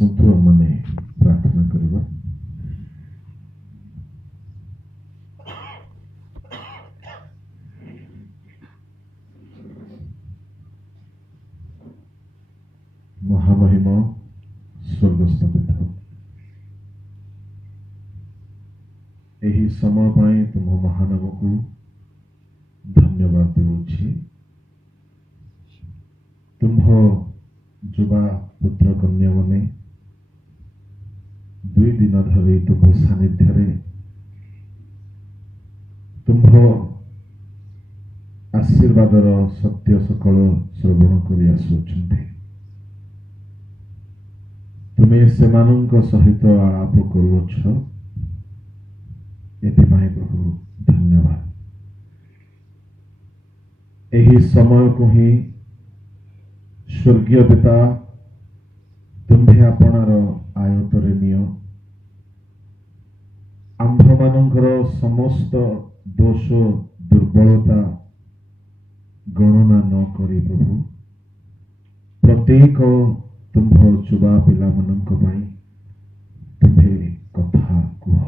ଆସନ୍ତୁ ଆମମାନେ ପ୍ରାର୍ଥନା କରିବା। ମହାମହିମ ସ୍ୱର୍ଗସ୍ଥ ପିତା, ଏହି ସମୟ ପାଇଁ ତୁମ ମହାନାମକୁ ଧନ୍ୟବାଦ ଦେଉଛି। ତୁମ୍ଭ ଯୁବା ପୁତ୍ର କନ୍ୟାମାନେ 2 ଦିନ ଧରି ତୁମ୍ଭ ସାନ୍ନିଧ୍ୟରେ ତୁମ୍ଭ ଆଶୀର୍ବାଦର ସତ୍ୟ ସକଳ ଶ୍ରବଣ କରି ଆସୁଅଛନ୍ତି। ତୁମେ ସେମାନଙ୍କ ସହିତ ଆଳାପ କରୁଅଛ, ଏଥିପାଇଁ ପ୍ରଭୁ ଧନ୍ୟବାଦ। ଏହି ସମୟକୁ ହିଁ ସ୍ୱର୍ଗୀୟ ପିତା ତୁମ୍ଭେ ଆପଣାର ଆୟତରେ ନିଅ। ଆମ୍ଭମାନଙ୍କର ସମସ୍ତ ଦୋଷ ଦୁର୍ବଳତା ଗଣନା ନ କରି ପ୍ରଭୁ ପ୍ରତ୍ୟେକ ତୁମ୍ଭ ଯୁବା ପିଲାମାନଙ୍କ ପାଇଁ ତୁମ୍ଭେ କଥା କୁହ।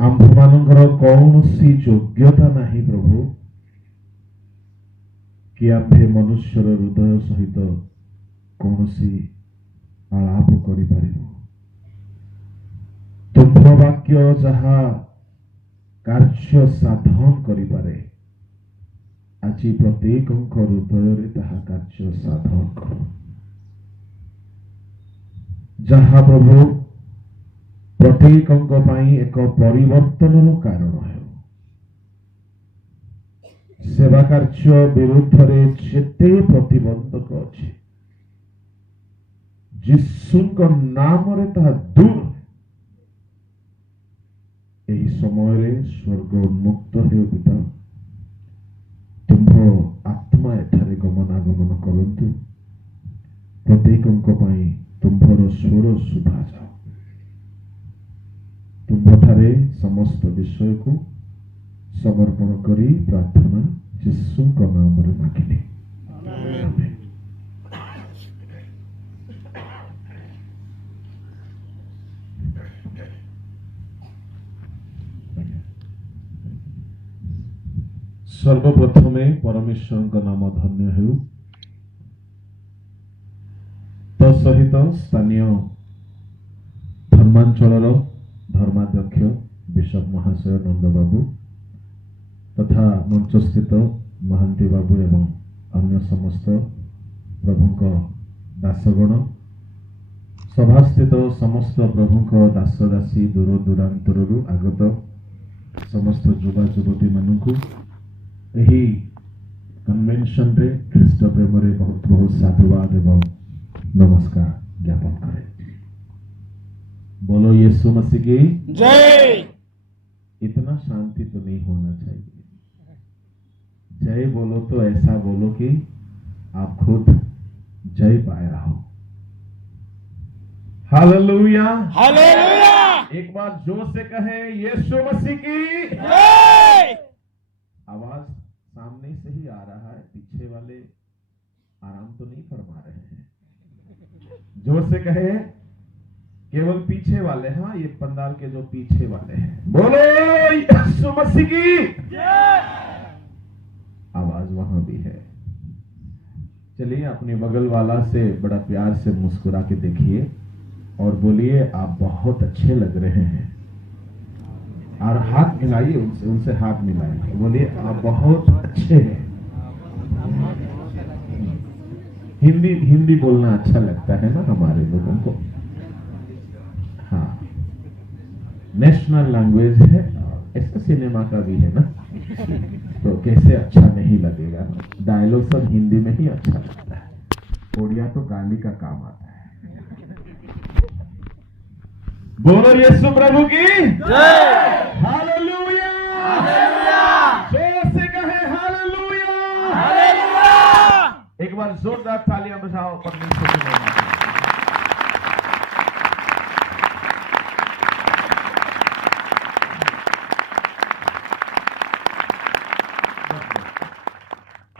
ଆମ୍ଭମାନଙ୍କର କୌଣସି ଯୋଗ୍ୟତା ନାହିଁ ପ୍ରଭୁ କି ଆମ୍ଭେ ମନୁଷ୍ୟର ହୃଦୟ ସହିତ କୌଣସି ଆଳାପ କରିପାରିବୁ। ତୁମ୍ଭ ବାକ୍ୟ ଯାହା କାର୍ଯ୍ୟ ସାଧନ କରିପାରେ, ଆଜି ପ୍ରତ୍ୟେକଙ୍କ ହୃଦୟରେ ତାହା କାର୍ଯ୍ୟ ସାଧନ କର। ଯାହା ପ୍ରଭୁ ପ୍ରତ୍ୟେକଙ୍କ ପାଇଁ ଏକ ପରିବର୍ତ୍ତନର କାରଣ ହେଉ। ସେବା କାର୍ଯ୍ୟ ବିରୁଦ୍ଧରେ ଯେତେ ପ୍ରତିବନ୍ଧକ ଅଛି, ଯୀଶୁଙ୍କ ନାମରେ ତାହା ଦୂର। ଏହି ସମୟରେ ସ୍ୱର୍ଗ ଉନ୍ମୁକ୍ତ ହେଉ ପିତା। ତୁମ୍ଭ ଆତ୍ମା ଏଠାରେ ଗମନାଗମନ କରନ୍ତୁ। ପ୍ରତ୍ୟେକଙ୍କ ପାଇଁ ତୁମ୍ଭର ସ୍ୱର ଶୁଭାଯାଉ। ତୁମ୍ଭଠାରେ ସମସ୍ତ ବିଷୟକୁ ସମର୍ପଣ କରି ପ୍ରାର୍ଥନା ଯୀଶୁଙ୍କ ନାମରେ ମାଗିଲି। ସର୍ବପ୍ରଥମେ ପରମେଶ୍ୱରଙ୍କ ନାମ ଧନ୍ୟ ହେଉ। ତ ସହିତ ସ୍ଥାନୀୟ ଧର୍ମାଞ୍ଚଳର ଧର୍ମାଧ୍ୟକ୍ଷ ବିଶପ ମହାଶୟ ନନ୍ଦ ବାବୁ ତଥା ମଞ୍ଚସ୍ଥିତ ମହାନ୍ତି ବାବୁ ଏବଂ ଅନ୍ୟ ସମସ୍ତ ପ୍ରଭୁଙ୍କ ଦାସଗଣ, ସଭାସ୍ଥିତ ସମସ୍ତ ପ୍ରଭୁଙ୍କ ଦାସ ଦାସୀ, ଦୂର ଦୂରାନ୍ତରରୁ ଆଗତ ସମସ୍ତ ଯୁବା ଯୁବତୀ ମାନଙ୍କୁ ଏହି କନଭେନସନରେ ଖ୍ରୀଷ୍ଟ ପ୍ରେମରେ ବହୁତ ବହୁତ ସାଧୁବାଦ ଏବଂ नमस्कार ज्ञापन करें। बोलो यीशु मसीह की जय। इतना शांति तो नहीं होना चाहिए। जय बोलो तो ऐसा बोलो कि आप खुद जय पाए रहो। Hallelujah hallelujah. एक बार जोर से कहें यीशु मसीह की जय। आवाज सामने से ही आ रहा है, पीछे वाले आराम तो नहीं फरमा रहे हैं। जोर से कहे, केवल पीछे वाले, हाँ ये पंडाल के जो पीछे वाले हैं, बोलो यीशु मसीह की जय। आवाज वहां भी है। चलिए अपने बगल वाला से बड़ा प्यार से मुस्कुरा के देखिए और बोलिए आप बहुत अच्छे लग रहे हैं। और हाथ मिलाइए, उनसे हाथ मिलाइए, बोलिए आप बहुत अच्छे हैं। हिंदी बोलना अच्छा लगता है ना हमारे लोगों को। हाँ, नेशनल लैंग्वेज है, ऐसा सिनेमा का भी है ना, तो कैसे अच्छा नहीं लगेगा। डायलॉग सब हिंदी में ही अच्छा लगता है, ओडिया तो गाली का काम आता है। बोलो यीशु प्रभु की जय। Hallelujah hallelujah. जोर से कहे हालेलुया हालेलुया। एक बार जोरदार तालियां बजाओ परमेश्वर के नाम में।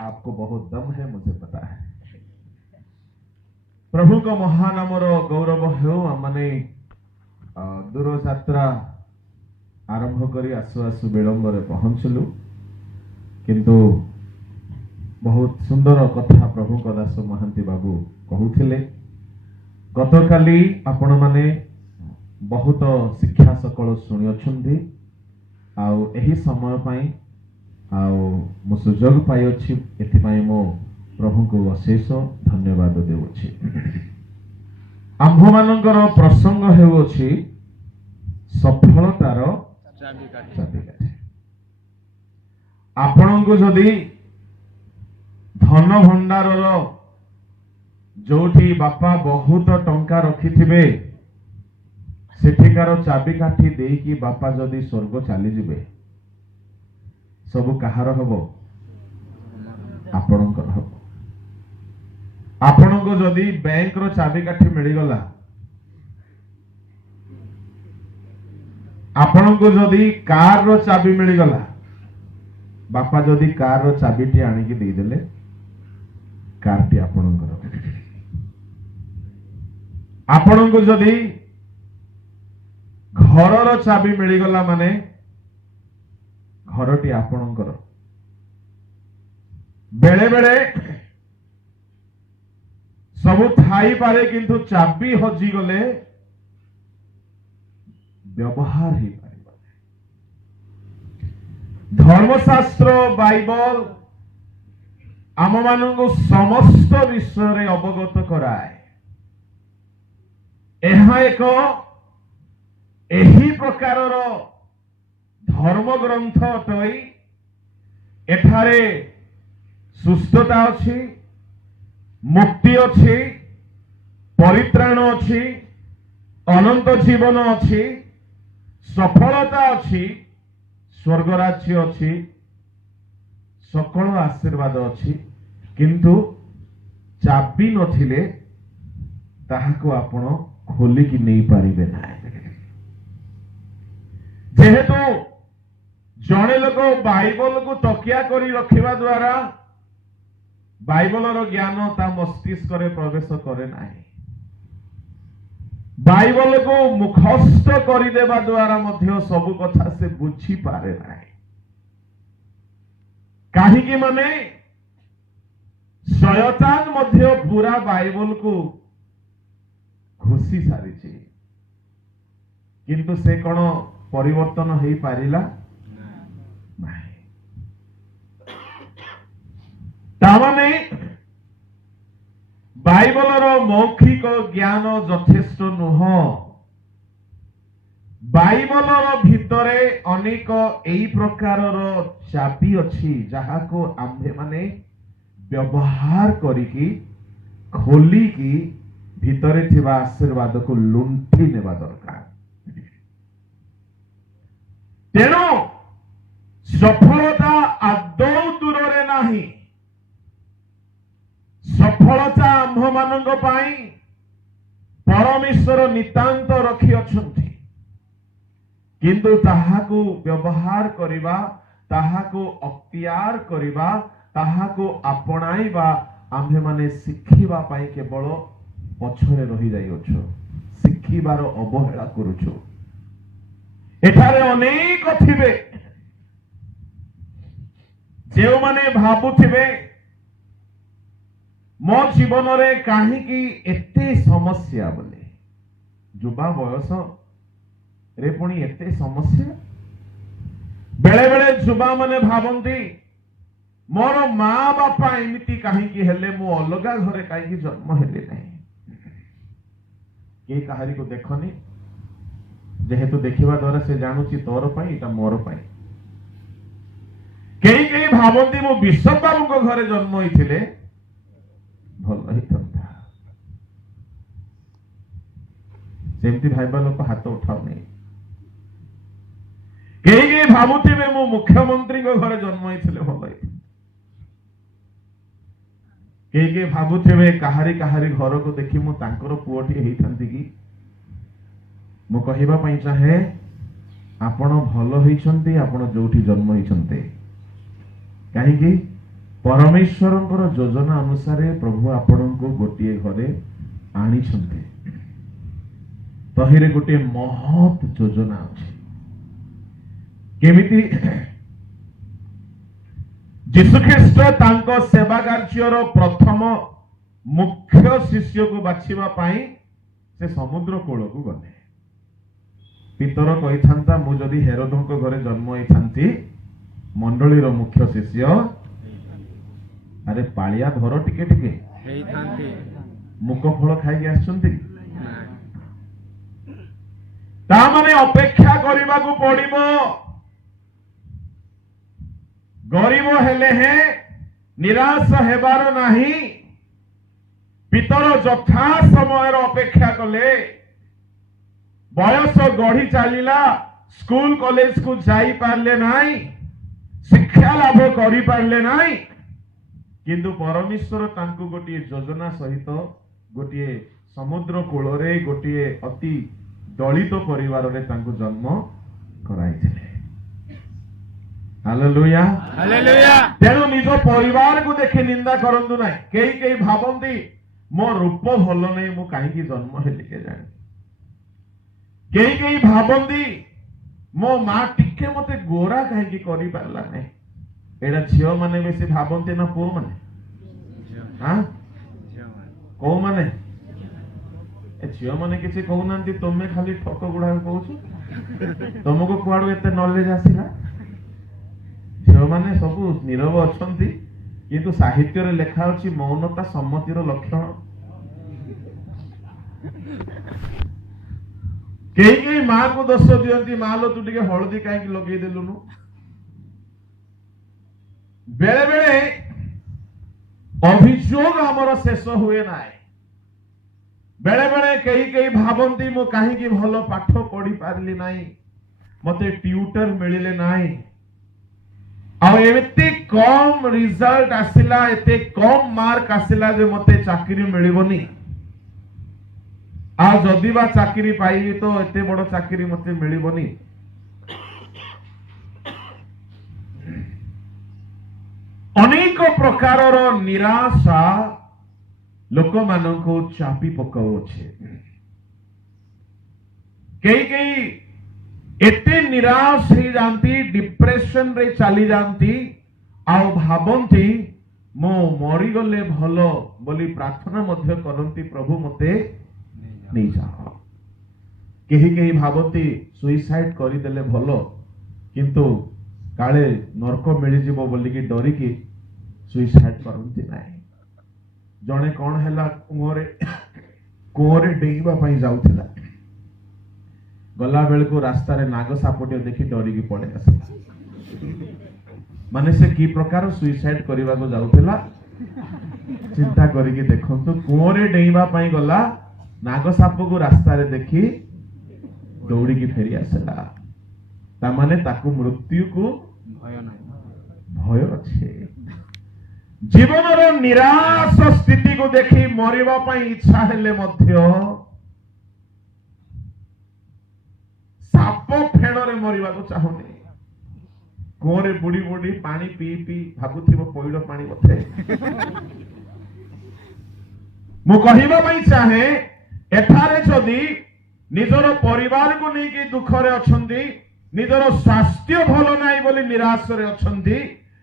आपको बहुत दम है, मुझे पता है। प्रभु को महानामर गौरव हो आमने दूर यात्रा आरंभ करी आसु आसु विलंब पहुंचलु किंतु बहुत सुंदर कथा प्रभु को दास महांती बाबू कहूथिले। गतकाली आपण माने बहुत शिक्षा सकल शुणी अछंती आउ एही समय पाई आउ मु सुजोग पाई अछि एथि पाई मो प्रभु को अशेष धन्यवाद देउछि। आम्भ मानकर प्रसंग हेउछि सफलतार चाबिकाठी। आपण को जदि धन भंडार जोठी बापा बहुत टंका रखिथिबे सेठिकार चाबिकाठी देकी बापा जदि स्वर्ग चली जिबे सब कहार हबो आपणकर हबो। आपण को जदि बैंक रो चाबिकाठी मिल गला आपण को जदि कार रो चाबी मिल गला बापा जदि कार रो चाबीटी आनिकी दे देले कारटी आपणकर। आपण को जदि घर रो चाबी मिल गला माने घरटी आपणकर। बेले बेले सबु थाई पारे किंतु चाबी हजी गले व्यवहार ही पारिबा। धर्मशास्त्र बाइबल आम मानू समस्त विषय रे अवगत कराए। यह एक एही प्रकार धर्म ग्रंथ अटई एठारे सुस्थता अछि मुक्ति अच्छी परित्राण अच्छी अनंत जीवन अच्छी सफलता अच्छी स्वर्गराज्य अच्छी सकल आशीर्वाद अच्छी किंतु चाबी नथिले ताहाको आपण खोलिकी नहीं पारिबे ना। जेहेतु जड़े लोक बाइबल को तकिया करी रखिबा द्वारा बाइबल ज्ञान ता मस्तिष्क रे प्रवेश करे नाही। बाइबल को मुखस्थ करी देबा द्वारा मध्य सब कथा से बुझी पारे नाही। काहे कि माने शयतान मध्य पूरा बाइबल को घोषी सारिछि किंतु से कोन परिवर्तन हेई पारिला नाही। तामाने बाइबलर मौखिक ज्ञान यथेष्ट नुह। बाइबलर भितरे अनेक एई प्रकारर चाबी अछि जहाको आम्भे माने व्यवहार करिकी खोलिकी भितरे थिबा आशीर्वाद को लुंठी नेबा दरकार। तेणु सफलता आदौ दूर नाही। सफलता आम्भ मानक पाई परमेश्वर नितांत रखी अछंती किंतु ताहाको व्यवहार करिबा ताहाको अख्तियार करिबा ताहाको अपनाइबा आम्भे माने शिखिबा पाई केवल पछरे रही जाई अछो शिखिबार अवहेला करूछो। एठारे अनेक थिबे जेउ माने भाबुथिबे मो जीवन रे काहीकि एते समस्या बोले युवा बयस रे पुणी एते समस्या। बेले बेले युवा माने भाबंती मोर माँ बापा एमिति काहीकि हेले मु अलगा घरे काहीकि जन्म हेले नहीं। के कहारी को देखनी जेहेतु देखिबा द्वारा से जानुची तोर पाई इटा मोर पाई। कई कई भाबंती मु विश्व बाबू को घरे जन्म होइथिले भल ही था। सेमती भाईबा लोक हाथ उठाओ नहीं। कई कई भाबुथिबे मु मुख्यमंत्री को घरे जन्म होइथिले भल ही। कई कई भाबुथिबे कहारी कहारी घर को देखि मु तांकर पुओटी हेइथांती कि मु कहिबा पई चाहे आपण भल होइछंती आपण जोठी जन्म होइछंते। काहे कि परमेश्वरंकर योजना अनुसार प्रभु आपण को गोटे घरे आनी तहिरे गोटे महत योजना अच्छे केमिति जीशुख्रीष्ट तांको सेवा कार्यर प्रथम मुख्य शिष्य को बाछिबा पाई से समुद्र कूल को गले पितर कही था मु जदि हेरोद घरे जन्म होती मंडलीर मुख्य शिष्य अरे पालिया धर टिके टिके मुक फल खाई आसुंती तामाने अपेक्षा करने को पड़िबो गरीब हेले हैं निराश हेबार नाही पितर जथा समय अपेक्षा कले बयस गढ़ी चलला स्कूल कॉलेज को जाई पारले नाही शिक्षा लाभ करि पारले नाही किंतु परमेश्वर तांको गोटे योजना सहित गोटे समुद्र कूल रे गोटे अति दलित परिवार रे तांको जन्म कराइथिले हालेलुया हालेलुया तेणु निज परिवार को देखि निंदा करंतु नाही कई भावंती मो रूप भल नहीं मु कहीं जन्म हेली के जाने कई भावंती मो मां टिके मते गोरा कहीं करि पारला नहीं एडा झियो माने बेसी भावंती ना पुओ माने हां को माने ए झियो माने किछि कहू नांती तमे खाली ठक गुडा कहू तुमको कुआडू एते नॉलेज आसीला झियो माने सब नीरव अछंती किंतु साहित्य रे लेखा अछि मौनता सम्मतिर लक्षण कई मां को दोष दियंती मां लो तू टिके हळदी काहे लगे देलुनु बेले बेले अभियोग हमर शेष हुए नाय बेले बेले कई भावंती मो काहे भलो पाठ पढ़ी पारली नाही मते ट्यूटर मिलिले नाही आ एते कम रिजल्ट आसिला एते कम मार्क आसिला जे मते चाकरी मिलिबोनी आ जदि बा चाकरी पाइबी तो एते बड़ चाकरी मते मिलिबोनी अनेक प्रकारर निराशा लोक मानको चापी पकाउछे कई एते निराश हो जाती डिप्रेशन रे चली जाती आउ भावंती मो मरी गले भलो बोली प्रार्थना मध्य करंती प्रभु मते नहीं जाओ कही भावती सुइसाइड करी देले भलो किंतु काले नरक मिली जीवो बोली की डरी की सुइसाइड करंती नाही जणे कोन हैला कुओरे डेइबा पई जाउथिला गला बेल को रास्ता रे नाग सापटियो देखि डरी की पड़े आसे माने से की प्रकार सुइसाइड करबा को जाउथिला चिंता करी की देखंतु कुओरे डेइबा पई गला नाग साप को रास्ता रे देखि दौड़ी की फेरी आसला ता माने ताकू मृत्यु को भय अच्छे जीवन रो निराश स्थिति को देखि मरिबा पई इच्छा हेले मध्य साप फेणरे मरिबा को चाहुनी कोरे बुड़ी बुड़ी पानी पी पी भाबुथिबो पइलो पानी बथे मु कहिबा पई चाहे एठारे जदि निजर परिवार को नहीं कि दुख रे अछंती निजर स्वास्थ्य भलो नाही बोली निराश रे अछंती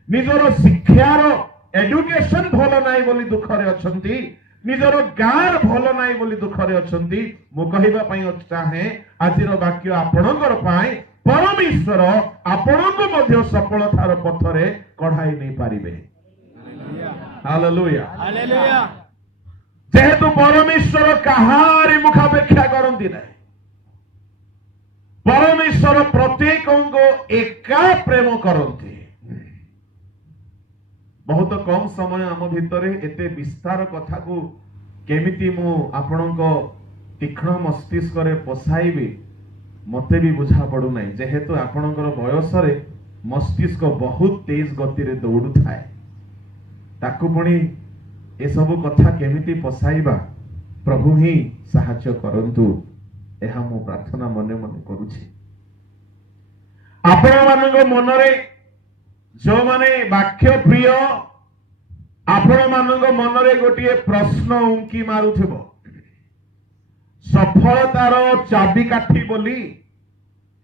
निजर शिक्षार एजुकेशन भलो नाही बोली दुख रे अछंती निजर गार भलो नाही बोली दुख रे अछंती मु कहिबा पई चाहे आजिर वाक्य आपणकर पाई परमेश्वर आपणको मध्य सफलतार पथरे कढाई नहीं पारिबे हालेलुया हालेलुया जेहेतु परमेश्वर कहारी मुखापेक्षा करती ना परमेश्वर प्रत्येक को एका प्रेम करती बहुत कम समय आम भितर एते विस्तार कथा को केमिति मु आपणको तीक्ष्ण मस्तिष्क रे पसाइबी मते भी बुझा पड़ू ना जेहेतु आपणकर बयस रे मस्तिष्क बहुत तेज गति रे दौड़ू थाए ताकू पुणी ए सब कथा केमिति पसाइबा प्रभु ही साहाय्य करंतु एहा मो प्रार्थना मने मने करूछि आपण मानक मनरे जो माने वाक्य प्रिय आपण मानक मनरे गोटिए प्रश्न उंकी मारुथिबो सफलतार चाबिकाठी बोली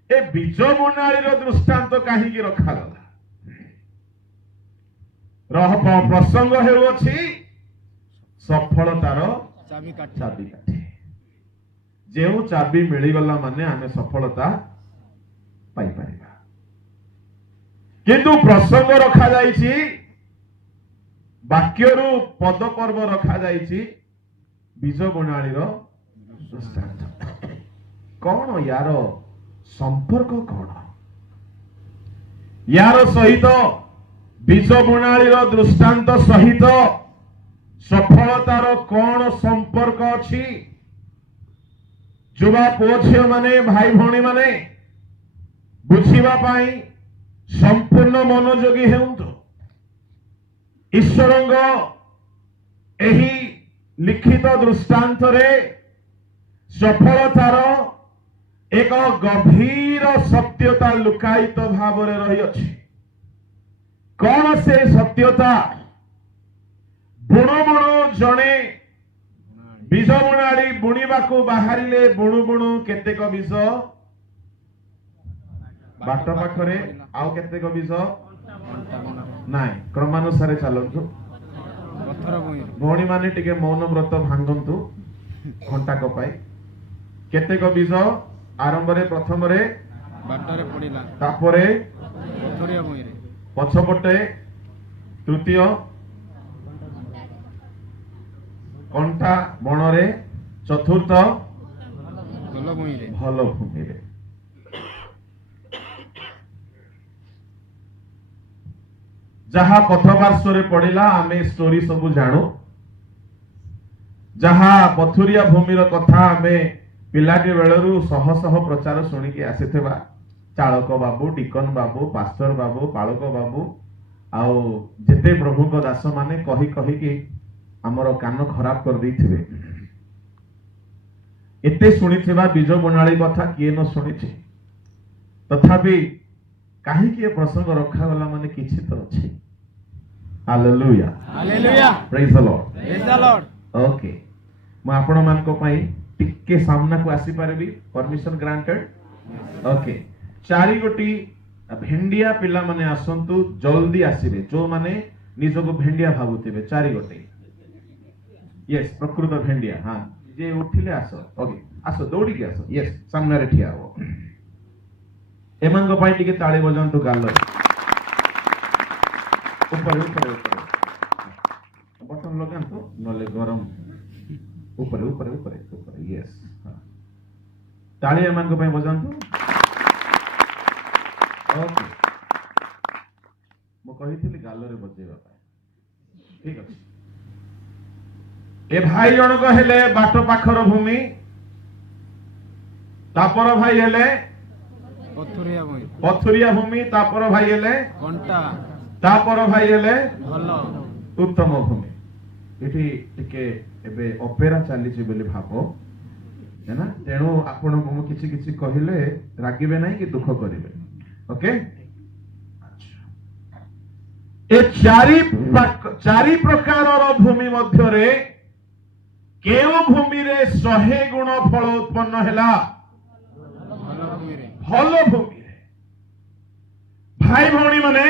ए बीज बुणाली दृष्टांत कहीं रखागला प्रसंग हेउछि सफलतार चाबिकाठी जो चाबी मिलगला माने आमे सफलता पाई परिबा किंतु प्रसंग रखा जाइछि वाक्यरू पद पर्व रखा जाइछि बीज बुणाली दृष्टांत कौन यार संपर्क कौन यार सहित बीज बुणाली दृष्टांत सहित सफलतार कौन संपर्क अछि युवा पुओ झियो माने भाई भौणी माने बुझिबा पाई संपूर्ण मनोयोगी हेउंतु ईश्वरंग एही लिखित दृष्टांत रे सफलतार एक गभीर सत्यता लुकायित भाव रही अछि कौन से सत्यता बुणु बुणु जणे बीज बुणाली बुणीबाकू बाहरिले बुणु बुणु केतेक बीज बाट पाखरे आउ केतेक बीज नाय क्रमानुसार चलंतु भौणी माने टिके मौन व्रत भांगंतु घंटा कपाई केतेक बीज आरंभ रे प्रथम रे बाटरे पडिला तापरे पथरिया भूमि रे पछपटे तृतीय कंटा बणरे चतुर्थ भल भूमि रे जहा पथपार्श्व पड़िला आमे स्टोरी सबु जाणु जहा पथुरिया भूमिर कथा आमे पिलाटी बेलरू शह शह प्रचार शुणिकी आसीथिबा चालक बाबू डिकन बाबू पास्टर बाबू पालक बाबू आउ जेते प्रभु को दास माने कही कही कि हमर कान खराब कर दैथिबे एते शुणिथिबा बीज बुणाली कथा किए न शुणिछि तथापि काहे कि प्रसंग रखा गला माने किछि तो अछि hallelujah hallelujah praise the Lord praise the Lord okay म आपण मान को पई टिके सामना को आसी पारबी परमिशन ग्रांटेड ओके चारि गोटी भेंडिया पिला माने आसंतु जल्दी आसीबे जो माने निज को भेंडिया भाबुतिबे चारि गोटी यस प्रकृत भेंडिया हां जे उठिले आसो ओके आसो दौड़ी के आसो यस सामने रे ठिया हो एमान को पाई टिके ताळे बजांतु गाल ऊपर ऊपर ऊपर बटन लगांतु नले गरम ऊपर ऊपर ऊपर ऊपर यस ताली एमान को पाई बजांतु ओके मो कहिथिली गाल रे बजेबा पाई ठीक अछि ए भाई जन को हेले बाट पाखर भूमि तापर भाई हेले पथुरिया भूमि तापर भाई हेले घंटा तापर भाई हेले भलो उत्तम भूमि एठी टिके एबे ऑपेरा चली छी बोली भाबो है ना तेणु आपण को किछि किछि कहिले रागिबे नाही कि दुख करिवे ओके ए चारि प्रकार भूमि मध्य रे केउ भूमि रे 100 गुण फल उत्पन्न हैला भल भूमि रे भाई भौणी माने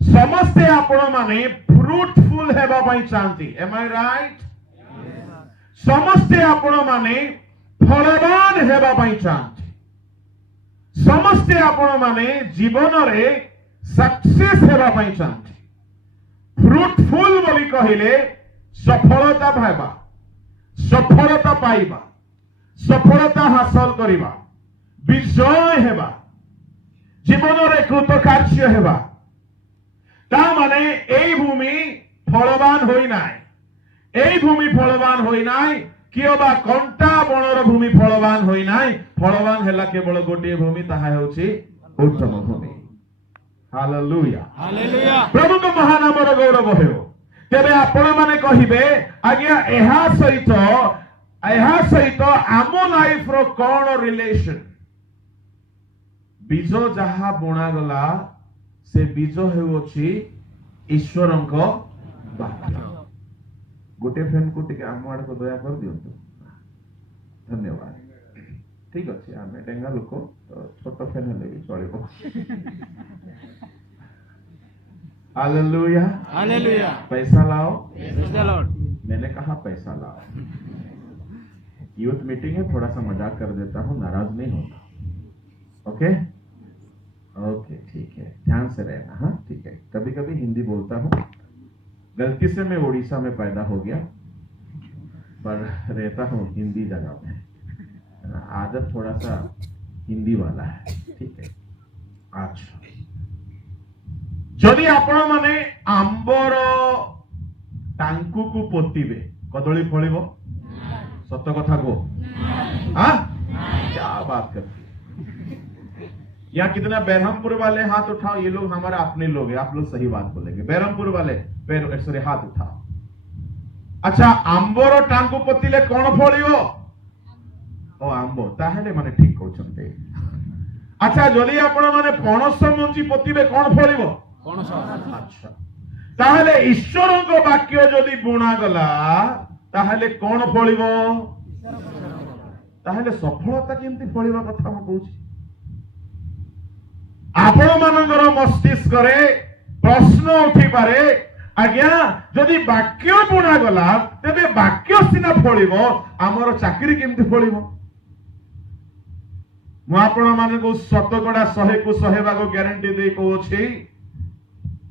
समस्ते आपण माने फ्रूटफुल हेबा पई चाहती एम आई राइट समस्ते आपण माने फलवान हेबा पई चाहती समस्ते आपण माने जीवन रे सक्सेस हेबा पई चाहती फ्रूटफुल बोली कहिले सफलता भाइबा सफलता पाइबा सफलता हासिल करिबा विजय हेबा जीवन रे कृतकार्य हेबा ता माने एई भूमि फलवान होई नाय एई भूमि फलवान होई नाय कियोबा कंटा बणर भूमि फलवान होई नाय फलवान हेला केवल गोटे भूमि ताहा होछि उत्तम भूमि हालेलुया हालेलुया प्रभु को महानामर गौरव हेओ तेरे आपण माने कहिबे आज्ञा एहा सहित आम लाइफ रो कोन रिलेशन बीज जहा बुणा गला से बीज हेउछि ईश्वरंको वाक्य गोटे फैन को टिके आम आड़ को दया कर दियंतु धन्यवाद ठीक अच्छे आम डेंगा लोक तो छोट फैन हेले भी चलो हालेलुया हालेलुया पैसा लाओ प्रेज द लॉर्ड। मैंने कहा पैसा लाओ। यूथ मीटिंग है थोड़ा सा मजाक कर देता हूँ नाराज नहीं होता ओके ओके ठीक है ध्यान से रहना हाँ ठीक है कभी कभी हिंदी बोलता हूँ गलती से मैं उड़ीसा में पैदा हो गया पर रहता हूँ हिंदी जगह में आदत थोड़ा सा हिंदी वाला है ठीक है अच्छा जदि आपण माने आंबर टांकू को पोतीबे कदली फलिबो सत्य कथा को हाँ क्या बात करती यहाँ कितना बैरहमपुर वाले हाथ उठाओ ये लोग हमारे अपने लोग हैं आप लोग सही बात बोलेंगे बैरहमपुर वाले सॉरी हाथ उठाओ अच्छा आंबर टांकू पोतीले कौन फलिबो ओ आंब ताहेले माने ठीक कहउछन्ते अच्छा जदि आपण माने पणस मंजी पोतीबे कौन फलिबो अच्छा ताहले ईश्वर को वाक्य जदि बुणा गला ताहले कौन फलिबो ताहले सफलता केमती फलिबा कथा हम कहूची आपण मानकर मस्तिष्क रे प्रश्न उठी पारे आज्ञा जदि वाक्य बुणा गला तेबे वाक्य सिना फलिबो हमर चाकरी केमती फलिबो मु आपण मानकु शतकड़ा 100 को 100 भाग ग्यारंटी दे कहूची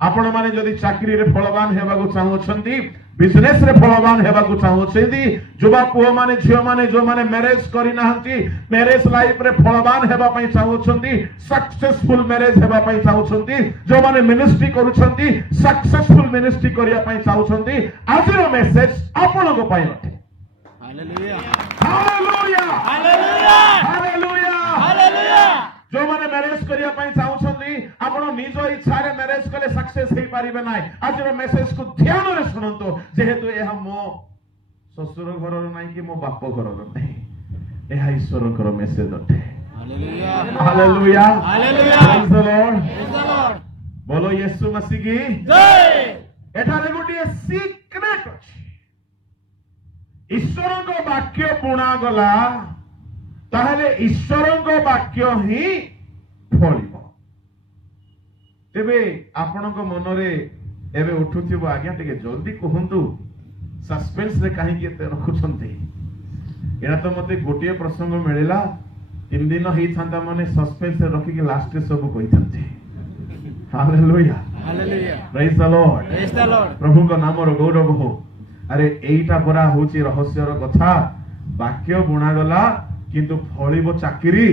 आपण माने जदि चाकरी रे फलवान हेबाकु चाहउछंती बिजनेस रे फलवान हेबाकु चाहउछंती जुवा पुओ माने झियो माने जो माने मैरिज करि नाहंती मैरिज लाइफ रे फलवान हेबा पई चाहउछंती सक्सेसफुल मैरिज हेबा पई चाहउछंती जो माने मिनिस्ट्री करूछंती सक्सेसफुल मिनिस्ट्री करिया पई चाहउछंती आजिरो मेसेज आपण को पई अटे hallelujah hallelujah hallelujah hallelujah hallelujah जो माने मैरिज करिया पई चाहउछंती आपण निज इच्छा रे मैरिज कले सक्सेस हे पारिबे नाइ आज रो मेसेज को ध्यान रे सुनंतो जेहेतु एहा मो ससुर घर रो नाइ कि मो बाप घर रो नाइ एहा ईश्वर को मेसेज अटे hallelujah hallelujah hallelujah praise the Lord praise the Lord बोलो यीशु मसीह की जय। एठारे गोटे सीक्रेट अछि ईश्वर को वाक्य बुणा गला ताहले ईश्वर को वाक्य ही फलिबो तेबे आपण को मन रे एबे उठुथिबो आज्ञा टिके जल्दी कहंतु सस्पेंस रे काहे के ते रखुछंती एरा तो मते गोटिए प्रसंग मिलिला 3 दिन हेई थांदा माने सस्पेंस रे रखि के लास्ट रे सब कहिथंती hallelujah hallelujah praise the Lord praise the Lord प्रभु को नाम रो गौरव हो अरे एईटा परा होची रहस्य रो कथा वाक्य बुणा गला किंतु फलिबो चाकरी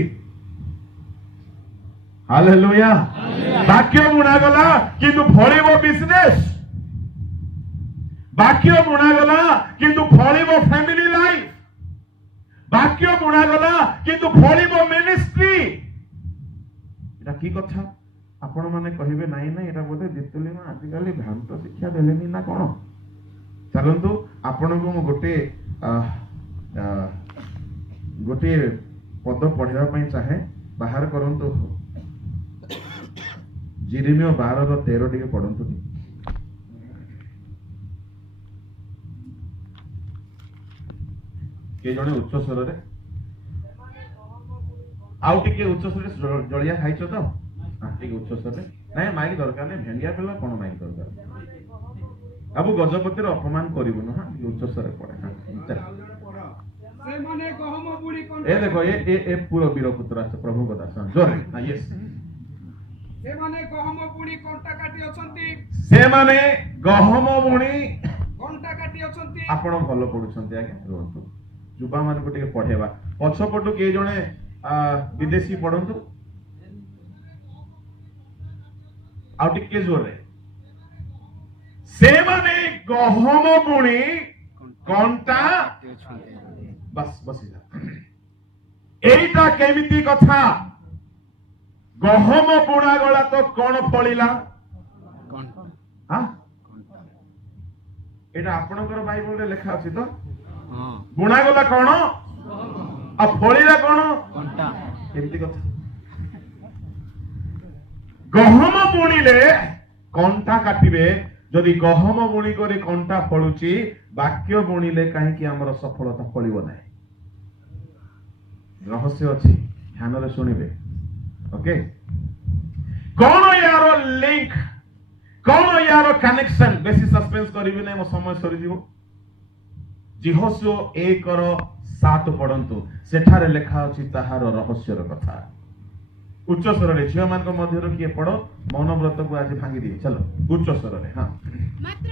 हालेलुया वाक्य बुणा गला किंतु फलिबो बिजनेस वाक्य बुणा गला किंतु फलिबो फैमिली लाइफ वाक्य बुणा गला किंतु फलिबो मिनिस्ट्री एटा की कथा आपण माने कहिबे नाही ना एटा बोधे दितुली मा आजिकाली भ्रांत शिक्षा देलेनी ना कोन चलंतु आपण को गोटे गोटे पद पढ़ा चाहे बाहर करंतु जिरिमियो 12:13 टिके पढ़ंतु के जने उच्च स्वर रे आउ टिके उच्च स्वर रे जलिया खाइछो तो टिके उच्च स्वर रे नाही माइक दरकार नै भेंडिया पेला कोन माइक दरकार अब गजपति रे अपमान करिवु न हां उच्च स्वर रे पढ़े से माने गहम बुड़ी कोन ए देखो ए पूरा वीर पुत्र प्रभु को दास जोर हां यस से माने गहम बुड़ी कोंटा काटी अछंती से माने गहम बुणी कोंटा काटी अछंती आपण भलो पढुछंती आगे रोंतु जुबा मान को टिके पढेबा पछपटु के जणे विदेशी पढंतु आउ टिके जोर रे से माने गहम बुणी कोंटा बस बस एटा केमिति कथा गहम बुणा गला तो कौन फलिला हां एटा आपनकर बाइबल रे लिखा अछि तो हां बुणा गला कौन आ फलिला कौन कंटा केमिति कथा गहम बुणिले कंटा काटिबे जदि गहम बुणी करे कंटा फलुची वाक्य बुणिले काहे कि हमर सफलता फलिबो नै रहस्य अच्छी ध्यान रे सुनिबे ओके कौन यार लिंक कौन यार कनेक्शन बेसी सस्पेंस करिबि नै मो समय सरी दिबो जिहोशुआ 1:7 पढ़ंतु सेठारे लेखा अछि ताहार रहस्यर कथा उच्च स्वर रे झियो मान को मध्य रो किए पढ़ो मौनव्रत को आज भांगी दिए चलो उच्च स्वर रे हां मात्र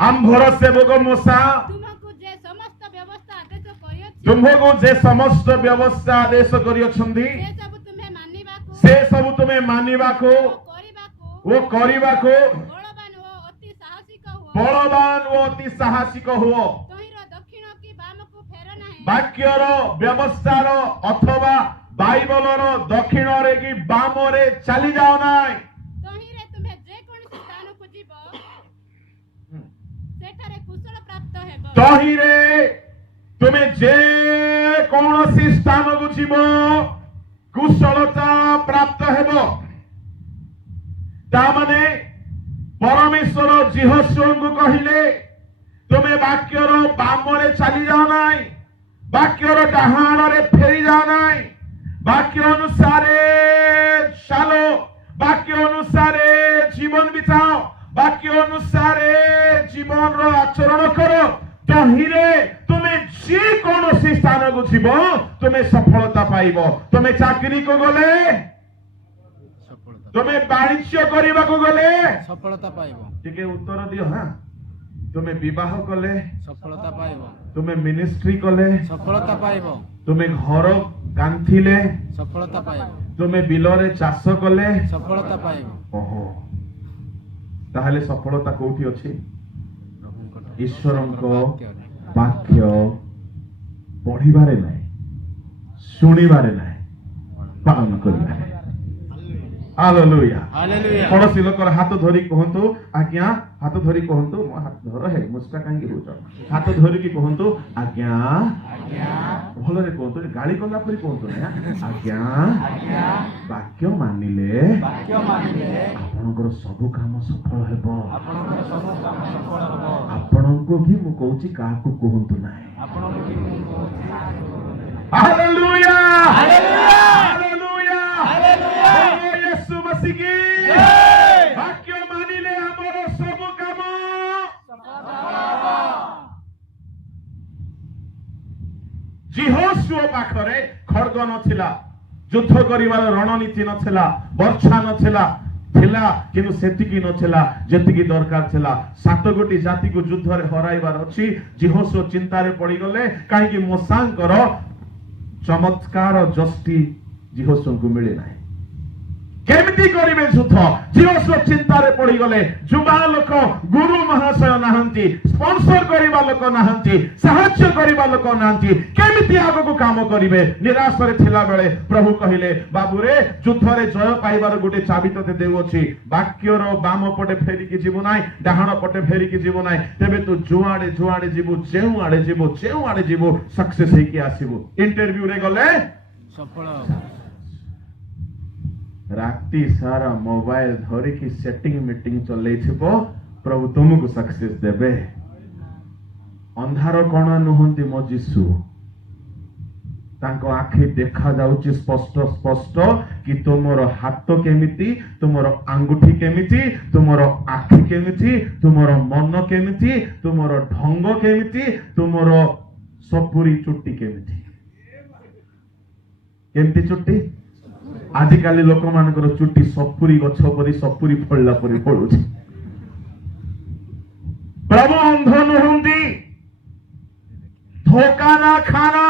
आंभर सेवक मूसा तुमको जे समस्त व्यवस्था आदेश करियछंदी से सब तुम्हें मानिबा को वो करिबा को बलवान वो अति साहसिक हुओ वाक्यर व्यवस्थार अथवा बाइबलर दक्षिण रे कि बाम रे चली जाओ नाय तहिरे तुम्हें जे कौनसी स्थान को जीव कुशलता प्राप्त हेबो तामाने परमेश्वर जिहोशुआ को कहिले तुम्हें वाक्यर बाम रे चली जाओ नाय वाक्यर डाहाण रे फेरी जाओ नाय वाक्य अनुसारे चलो वाक्य अनुसारे जीवन बिताओ वाक्य अनुसारे जीवन रो आचरण करो तहिरे तुम्हें जे कौनसी स्थान को जीव तुम्हें सफलता पाइबो तुम्हें चाकरी को गले तुम्हें वाणिज्य करबा को गले सफलता पाइबो टिके उत्तर दियो हां तुम्हें विवाह कले सफलता पाइबो तुम्हें मिनिस्ट्री कले सफलता पाइबो तुम्हें घर कांथिले सफलता पाइबो तुम्हें बिलरे चाष कले सफलता पाइबो ओहो ताहले सफलता कोठी अछि ईश्वरंको वाक्य पढ़िबारे नाही सुनिबारे नाही पालन करिबारे हालेलुया हालेलुया पड़ोसी लोकर हाथ धरी कहंतु आज्ञा हाथ धरी कहंतु मो हाथ धर हे मुस्का कांगी होच हाथ धरी की कहंतु आज्ञा भलो रे कहंतु गाली कला परी कहंतु ना आज्ञा वाक्य मानिले आपनकर सब काम सफल हेबो आपनको भी मु कहूची काहाकू कहंतु नाही हालेलुया हालेलुया हालेलुया यीशु मसीह की वाक्य मानिले हमर सब काम जिहोशुआ पाखरे खड्ग नथिला युद्ध करिवार रणनीति नथिला वर्षा नथिला थिला किंतु सेतिकी नथिला जेतिकी दरकार थिला 7 गोटी जाति को युद्ध रे हराइबार अछि जिहोशुआ चिंता रे पड़ी गले काहे कि मोसांकर चमत्कार जस्ती जिहोशुआ को मिले नाही केमिति करिवे युद्ध जिहोशुआ चिंता रे पड़ी गले जुबा लोक गुरु महाशय नाहंती स्पॉन्सर करिबा लोक नाहंती सहाय्य करिबा लोक नाहंती केमिति आगो को काम करिवे निराश रे थिला बेले प्रभु कहिले बाबू रे युद्ध रे जय पाइबार गोटे चाबी तते देउ अछि वाक्यर बाम पटे फेरी की जीवो नाही डाहाण पटे फेरी की जीवो नाही तेबे तू जुआडे जीवो जेउ आडे जीवो सक्सेस हे की आसीबो इंटरव्यू रे गले सफल राति सारा मोबाइल धरी की सेटिंग मीटिंग चलै छिबो प्रभु तुमको सक्सेस देबे अंधार कोण नुहंती मो जीसु तांको आखि देखा जाउची स्पष्ट स्पष्ट कि तुमर हाथ केमिति तुमर आंगुठी केमिति तुमर आखि केमिति तुमर मन केमिति तुमर ढंग केमिति तुमर सपुरी चुट्टी केमिति चुट्टी आजिकाली लोक मानकर चुट्टी सपुरी गछ परी सपुरी फळला परी फळुछि प्रभु अंध नुहंती धोखा ना खाना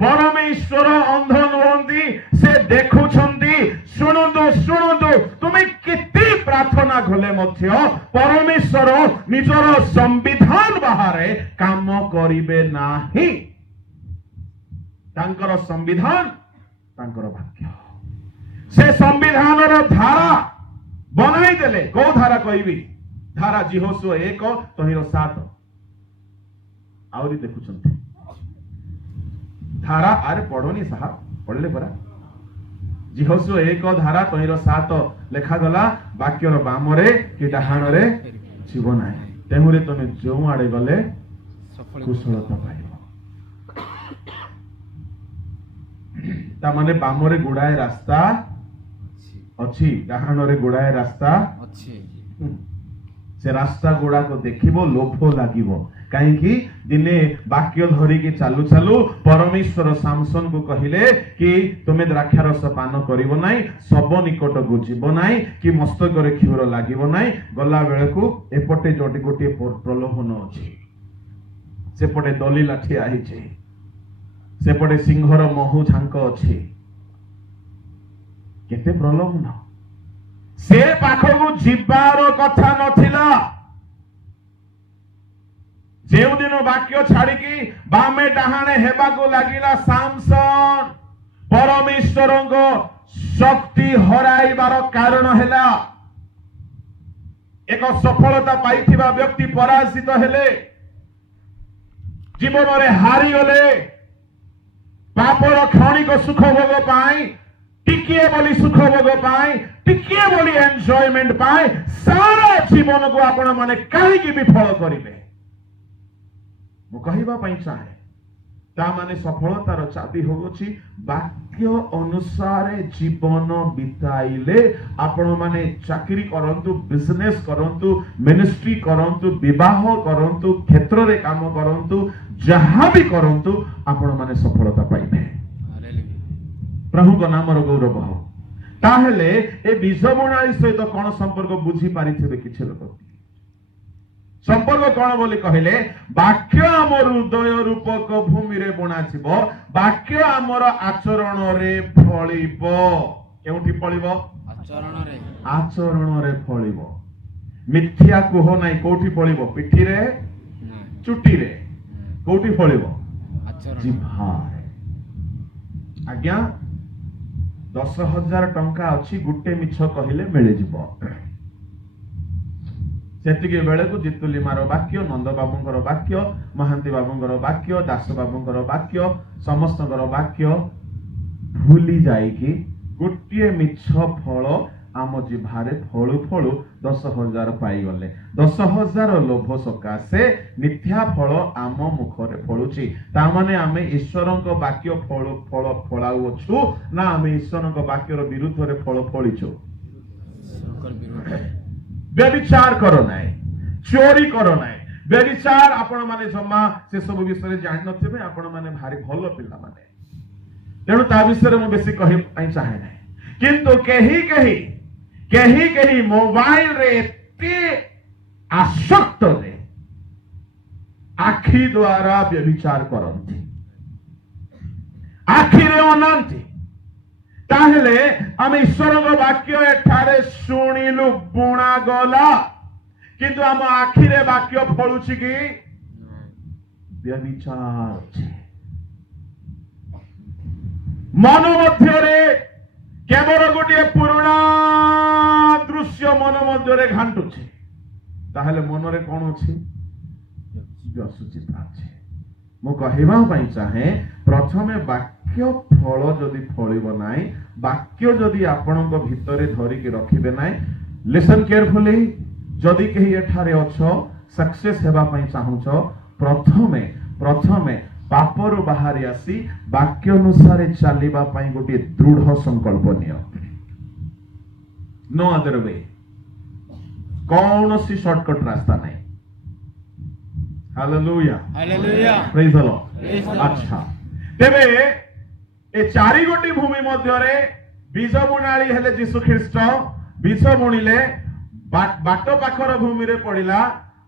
परमेश्वर अंध नुहंती से देखुछंती शुणुतु तुम्हें केते प्रार्थना घले मध्य परमेश्वर निजर संविधान बाहरे काम करिवे नाही तांकर संविधान तांकर वाक्य से संविधान रो धारा बनाई देले को धारा कहबी धारा जिहोशुआ 1:7 आउरी देखुछंती धारा आरे पढ़ोनी साहब पढ़ले परा जिहोशुआ 1:7 लेखा गला वाक्यर बामरे कि डाहाणरे जीव नाही तेहुरे तमे जो आडे गले କୁଶଳତା ପାଇବ। ତା ମାନେ ବାମରେ ଗୁଡାଏ ରାସ୍ତା ଅଛି, ଡାହାଣରେ ଗୁଡାଏ ରାସ୍ତା ଅଛି। ସେ ରାସ୍ତା ଗୁଡାକ ଦେଖିବ, ଲୋଭ ଲାଗିବ। କାହିଁକି? ଦିନେ ବାକ୍ୟ ଧରିକି ଚାଲୁ ଚାଲୁ ପରମେଶ୍ୱର ସାମସନକୁ କହିଲେ କି ତୁମେ ଦ୍ରାକ୍ଷାରସ ପାନ କରିବ ନାହିଁ, ଶବ ନିକଟକୁ ଯିବ ନାହିଁ, କି ମସ୍ତକରେ କ୍ଷୀର ଲାଗିବ ନାହିଁ। ଗଲା ବେଳକୁ ଏପଟେ ଯୋଉଠି ଗୋଟିଏ ପ୍ରଲୋଭନ ଅଛି, ସେପଟେ ଦଲିଲା ଠିଆ ହେଇଛି, ସେପଟେ ସିଂହର ମହୁ ଝାଙ୍କ ଅଛି। କେତେ ପ୍ରଲୋଭନ! ସେ ପାଖକୁ ଯିବାର କଥା ନଥିଲା। ଯେଉଁଦିନ ବାକ୍ୟ ଛାଡିକି ବାମେ ଡାହାଣେ ହେବାକୁ ଲାଗିଲା ସାମସନ, ପରମେଶ୍ୱରଙ୍କ ଶକ୍ତି ହରାଇବାର କାରଣ ହେଲା ଏକ ସଫଳତା ପାଇଥିବା ବ୍ୟକ୍ତି ପରାଜିତ ହେଲେ, ଜୀବନରେ ହାରିଗଲେ, ପାପର କ୍ଷଣିକ ସୁଖ ଭୋଗ ପାଇଁ, ଟିକିଏ ବୋଲି ସୁଖ ଭୋଗ ପାଇଁ, ଟିକିଏ ବୋଲି ଏନ୍ଜୟମେଣ୍ଟ ପାଇଁ ସାରା ଜୀବନକୁ ଆପଣ ମାନେ କାହିଁକି ବିଫଳ କରିବେ? ମୁଁ କହିବା ପାଇଁ ଚାହେଁ, ତା ମାନେ ସଫଳତାର ଚାବି ହେଉଛି ବାକ୍ୟ ଅନୁସାରେ ଜୀବନ ବିତାଇଲେ। ଆପଣ ମାନେ ଚାକିରି କରନ୍ତୁ, ବିଜନେସ୍ କରନ୍ତୁ, ମିନିଷ୍ଟ୍ରି କରନ୍ତୁ, ବିବାହ କରନ୍ତୁ, କ୍ଷେତ୍ରରେ କାମ କରନ୍ତୁ, ଯାହା ବି କରନ୍ତୁ, ଆପଣ ମାନେ ସଫଳତା ପାଇବେ। ପ୍ରଭୁଙ୍କ ନାମର ଗୌରବ ହଉ। ତାହେଲେ ଏ ବୀଜ ବୁଣାଳି ସହିତ କଣ ସମ୍ପର୍କ ବୁଝି ପାରିଥିବେ କିଛି ଲୋକ? ସମ୍ପର୍କ କଣ ବୋଲି କହିଲେ, ବାକ୍ୟ ଆମର ହୃଦୟ ରୂପକ ଭୂମିରେ ବୁଣାଯିବ, ବାକ୍ୟ ଆମର ଆଚରଣରେ ଫଳିବ। କେଉଁଠି ଫଳିବ? ଆଚରଣରେ ଫଳିବ। ମିଥ୍ୟା କୁହ ନାହିଁ। କୋଉଠି ଫଳିବ? ପିଠିରେ, ଚୁଟିରେ। କୋଉଠି ଫଳିବ? ଜିହ୍ୱାରେ। ଆଜ୍ଞା 10,000 ଟଙ୍କା ଅଛି, ଗୋଟେ ମିଛ କହିଲେ ମିଳିଯିବ। ସେତିକି ବେଳକୁ ଜିତୁଲି ମାର ବାକ୍ୟ, ନନ୍ଦ ବାବୁଙ୍କର ବାକ୍ୟ, ମହାନ୍ତି ବାବୁଙ୍କର ବାକ୍ୟ, ଦାସ ବାବୁଙ୍କର ବାକ୍ୟ, ସମସ୍ତଙ୍କର ବାକ୍ୟ ଭୁଲି ଯାଇକି ଗୋଟିଏ ମିଛ ଫଳ ଆମ ଜିହ୍ୱାରେ ଫଳୁ ଫଳୁ 10,000 ପାଇଗଲେ। 10,000 ଲୋଭ ସକାଶେ ମିଥ୍ୟା ଫଳ ଆମ ମୁଖରେ ଫଳୁଛି। ତାମାନେ ଆମେ ଈଶ୍ୱରଙ୍କ ବାକ୍ୟ ଫଳ ଫଳାଉଅଛୁ ନା ଆମେ ଈଶ୍ୱରଙ୍କ ବାକ୍ୟର ବିରୁଦ୍ଧରେ ଫଳ ଫଳିଛୁ? ବ୍ୟଭିଚାର କର ନାହିଁ, ଚୋରି କର ନାହିଁ। ବ୍ୟଭିଚାର ଆପଣ ମାନେ ଜମା ସେ ସବୁ ବିଷୟରେ ଜାଣିନଥିବେ। ଆପଣ ମାନେ ଭାରି ଭଲ ପିଲାମାନେ, ତେଣୁ ତା ବିଷୟରେ ମୁଁ ବେଶୀ କହିବା ପାଇଁ ଚାହେଁ ନାହିଁ। କିନ୍ତୁ କେହି କେହି ମୋବାଇଲରେ ଏତେ ଆସକ୍ତରେ ଆଖି ଦ୍ୱାରା ବ୍ୟଭିଚାର କରନ୍ତି, ଆଖିରେ ଅନାନ୍ତି। ତାହେଲେ ଆମେ ଈଶ୍ୱରଙ୍କ ବାକ୍ୟ ଏଠାରେ ଶୁଣିଲୁ, ବୁଣା ଗଲା, କିନ୍ତୁ ଆମ ଆଖିରେ ବାକ୍ୟ ଫଳୁଛି କି? ବ୍ୟଭିଚାର ଅଛି। ମନ ମଧ୍ୟରେ କେବଳ ଗୋଟିଏ ପୁରୁଣା ଦୃଶ୍ୟ ମନ ମଧ୍ୟରେ ଘାଣ୍ଟୁଛି। ତାହେଲେ ମନରେ କଣ ଅଛି? ଅସୁଚିତା ଅଛି। ମୁଁ କହିବା ପାଇଁ ଚାହେଁ, ପ୍ରଥମେ ବାକ୍ୟ ଫଳ ଯଦି ଫଳିବ ନାହିଁ, ବାକ୍ୟ ଯଦି ଆପଣଙ୍କ ଭିତରେ ଧରିକି ରଖିବେ ନାହିଁ, ଲିସନ କେୟାରଫୁଲି। ଯଦି କେହି ଏଠାରେ ଅଛ, ସକ୍ସେସ୍ ହେବା ପାଇଁ ଚାହୁଁଛ, ପ୍ରଥମେ ପାପରୁ ବାହାରି ଆସି ବାକ୍ୟ ଅନୁସାରେ ଚାଲିବା ପାଇଁ ଗୋଟିଏ ଦୃଢ ସଂକଳ୍ପ ନିଅ। No other way. କୌଣସି ସର୍ଟକଟ ରାସ୍ତା ନାହିଁ। ହାଲେଲୁୟା, ପ୍ରେଜ୍ ଦ ଲର୍ଡ। ଆଚ୍ଛା, ତେବେ ଏ ଚାରି ଗୋଟି ଭୂମି ମଧ୍ୟରେ ବୀଜ ବୁଣାଳି ହେଲେ ଯୀଶୁ ଖ୍ରୀଷ୍ଟ। ବୀଜ ବୁଣିଲେ, ବାଟ ପାଖର ଭୂମିରେ ପଡିଲା,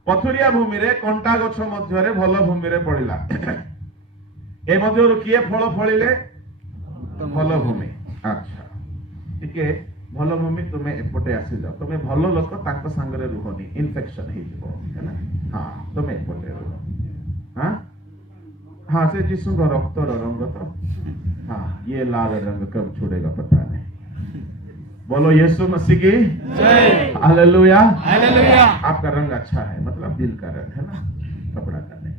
ପଥୁରିଆ ଭୂମିରେ, କଣ୍ଟା ଗଛ ମଧ୍ୟରେ ଭଲ ଭୂମିରେ ପଡିଲା। ଏ ମଧ୍ୟରୁ କିଏ ଫଳ ଫଳିଲେ? ଭଲ ଭୂମି। ଆଚ୍ଛା, ଟିକେ ଭଲ ଭୂମି, ତୁମେ ଏପଟେ ଆସିଯାଅ। ତୁମେ ଭଲ ଲୋକ, ତାଙ୍କ ସାଙ୍ଗରେ ରୁହନି, ଇନଫେକ୍ସନ ହେଇଯିବ ହେଲା। ହଁ, ତୁମେ ଏପଟେ ରୁହ। हाँ से जिसुंगा रक्त रंग तो हाँ ये लाल रंग कब छोड़ेगा पता नहीं। बोलो यीशु मसीह की जय। Hallelujah, hallelujah. आपका रंग अच्छा है, मतलब दिल का रंग है ना, कपड़ा का नहीं।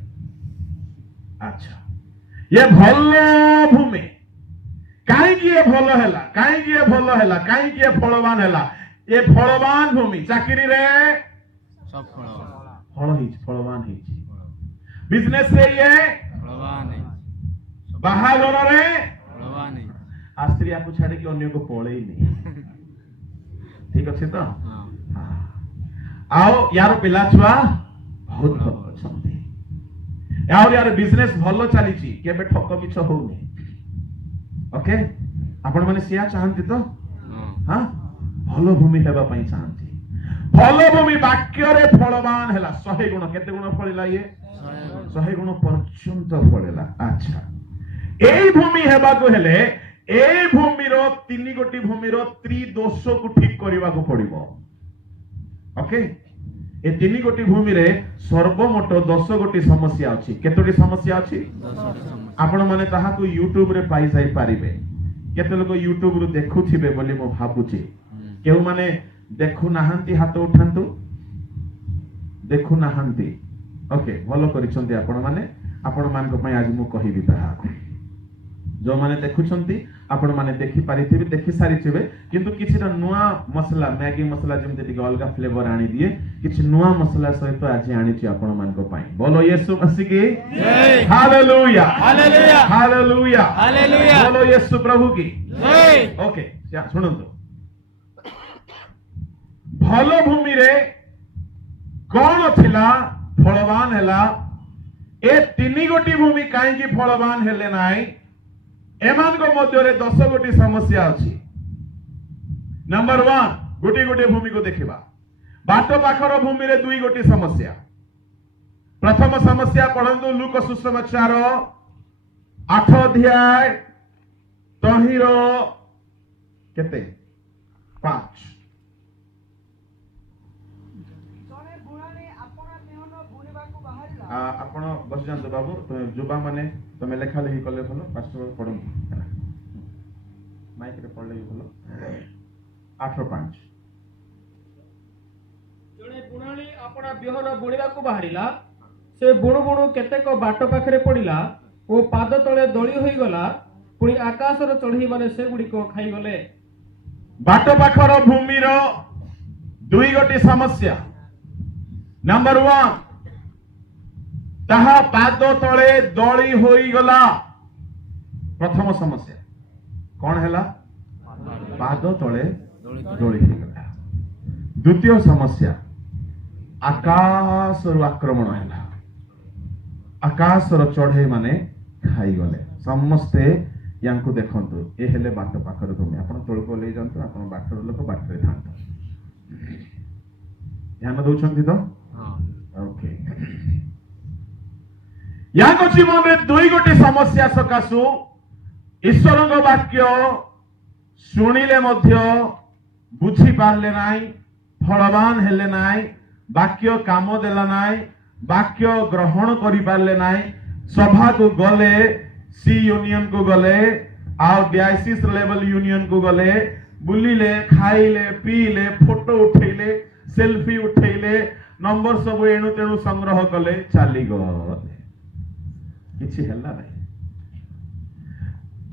अच्छा, ये भलो भूमि कहीं ये भलो हैला, कहीं ये भलो हैला, कहीं ये फलवान हैला। ये फलवान भूमि चाकरी रे सब फल ही फलवान ही। बिजनेस रे ये ଫଳବା ନାହିଁ बाहाघर रे ଫଳବା ନାହିଁ आ स्त्री आपको छाड़ी कि अन्य को पड़े ही नहीं ठीक अच्छे तो ହଁ आओ यार पिला छुआ बहुत भल अछंती यार यार बिजनेस भलो चली केबे ठक मिछ होउनी ओके आपण माने सिया चाहंती तो ହଁ हां भलो भूमि हेबा पई चाहंती भलो भूमि वाक्य रे फलवान हेला 100 गुण केते गुण फळिला ये 100 गुण पर्यंत फळिला अच्छा एई भूमि हेबा को हेले एई भूमि रो 3 गोटी भूमि रो त्रिदोष को ठीक करबा को पड़िबो ओके ए 3 गोटी भूमि रे सर्वमोट 10 गोटी समस्या अछि केतोटी समस्या अछि 10ଟି ସମସ୍ୟା आपण माने ताहा को YouTube रे पाई जाई पारिबे केते लोक YouTube रो देखुथिबे बोली मो भाबुची केउ माने देखु नाहंती हाथ उठांतु देखु नाहंती ओके भलो करिसंती आपण मान को पई आज मु कहिबी ताहा जो माने देखुछंती आपण माने देखि पारिथिबे देखि सारिथिबे किंतु किछिटा नुआ मसला मैगी मसला जेमते टिके अलगा फ्लेवर आनी दिए किछि नुआ मसला सहित आज आनी छि आपण मान को पई बोलो यीशु मसीह की जय हालेलुया हालेलुया हालेलुया हालेलुया बोलो यीशु प्रभु की जय ओके सुनंतु भलो भूमि रे कौन थिला फलवान हेला ए 3 गोटी भूमि काहे की फलवान हेले नाई एमान को मध्य रे 10 गोटी समस्या अछि नंबर 1 गोटी गोटी भूमि को देखिबा बाट पाखर भूमि रे 2 गोटी समस्या प्रथम समस्या पढंतु लूक सुसमाचार 8 अध्याय तहिरो केते 5 ଜଣେ ବୁଣାଳି ଆପଣା ବିହନ ବୁଣିବାକୁ ବାହାରିଲା आपण बस जानतो बाबू तुम जुबा माने तुम लेखा लेखी कले भलो पास्टर पढो माइक रे पढले भलो 8:5 ଜଣେ ବୁଣାଳି ଆପଣା ବିହନ ବୁଣିବାକୁ ବାହାରିଲା ସେ ବୁଣୁ ବୁଣୁ କେତେକ ବାଟ ପାଖରେ ପଡ଼ିଲା ଓ ପାଦ ତଳେ ଦଳି ହୋଇଗଲା ପୁଣି ଆକାଶର ଚଢ଼େଇ ମାନେ ସେଗୁଡ଼ିକ ଖାଇଗଲେ बाट पाखर भूमि रो 2 गोटी समस्या नंबर 1 ताहा पाद तळे दळी होई गला प्रथम समस्या कौन हैला पाद तळे दळी होई गला द्वितीय समस्या आकाश रु आक्रमण हैला आकाश रो चढ़े माने खाई गले समस्ते यांको देखंतु ए हेले बाट पाखर भूमि आपण तळको ले जानतो आपण बाटर लोक बाटरे थांतो ध्यान दउछंती तो ହଁ ओके यांको जीवन रे 2 गोटी समस्या सकासु ईश्वरଙ୍କ वाक्य सुनिले मध्य बुझी पारले नाई फलवान हेले नाई वाक्य काम देला नाई वाक्य ग्रहण करि पारले नाई सभा को गले सी यूनियन को गले आउ डायसिस लेवल यूनियन को गले बुलिले खाइले पीले फोटो उठैले सेल्फी उठैले नंबर सब एणु तेणु संग्रह कले चली गले किछि हल्ला नहीं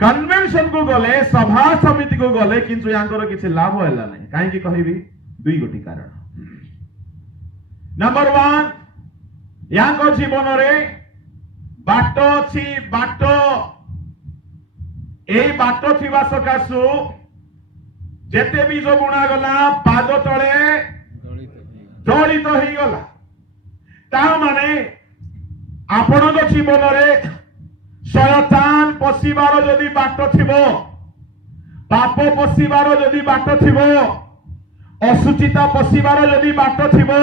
कन्वेंशन को गले सभा समिति को गले किंतु यांकर किछि लाभ हल्ला नहीं काहे की कहिबी 2 गोटी कारण नंबर 1 यांको जीवन रे बाट अछि बाट ए बाट थिबा सकासु जेते भी जो बुणा गला पाद तळे दलित होई गला ता माने आपणक जीवन रे शयतान पसिबार जदि बाट थिबो पाप पसिबार जदि बाट थिबो असुचिता पसिबार जदि बाट थिबो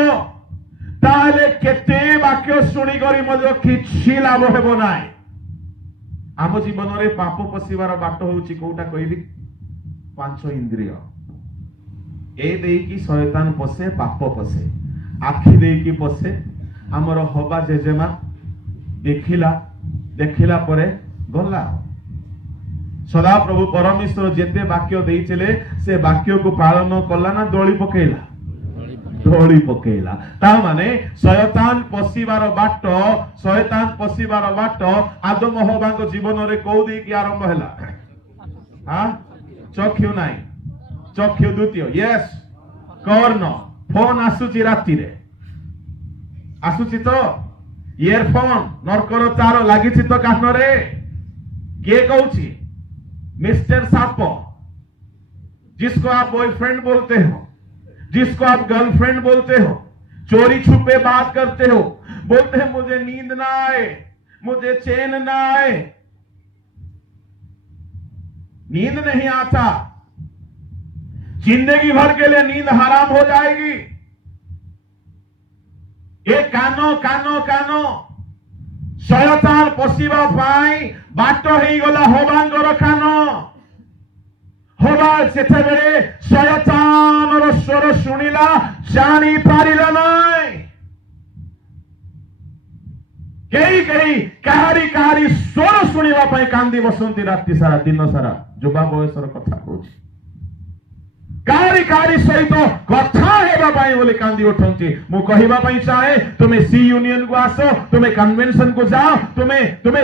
ताले केते वाक्य सुनी करी मध्य किछि लाभ हेबो नाही आम जीवन रे पाप पसिबार बाट होउची कोउटा कहबी 5 इंद्रिय ए देई की शयतान पसे पाप पसे आखि देई की पसे हमर हबा जेजेमा देखिला परे गला सदा प्रभु परमेश्वर जेते वाक्य देइचले से वाक्य को पालन कला ना दोली पकेला ता माने शयतान पसिबार बाट आदम हवा को जीवन रे को दे की आरंभ हैला हां चक्षु नाही चक्षु द्वितीय यस कर्ण फोन आसुची राती रे आसुची तो ଇୟରଫୋନ ନର୍କର ଚାର ଲାଗିଛି ତ କାନରେ। କିଏ କହୁଛି? मिस्टर साप, जिसको आप बॉयफ्रेंड बोलते हो, जिसको आप गर्लफ्रेंड बोलते हो, चोरी छुपे बात करते हो, बोलते हैं मुझे नींद ना आए, मुझे चैन ना आए। नींद नहीं आता, जिंदगी भर के लिए नींद हराम हो जाएगी। ए कानो कानो कानो शयतान पशिबा पाई बाट हेई गला होबांगर कानो। होबा सेतेबेले शयतानर स्वर शुणिला, जानी पारिला नाई। केही केही काहारी काहारी स्वर शुणिबा पाई कांदी बसंती राति सारा दिन सारा। युवा बयसर कथा कहूछि, काहारी काहारी सहित कथा हेबा पाई बोली कांदी उठंती। मु कहिबा पाई चाहे तुमे सी यूनियन को आसो, तुमे कन्वेंशन को जाओ, तुमे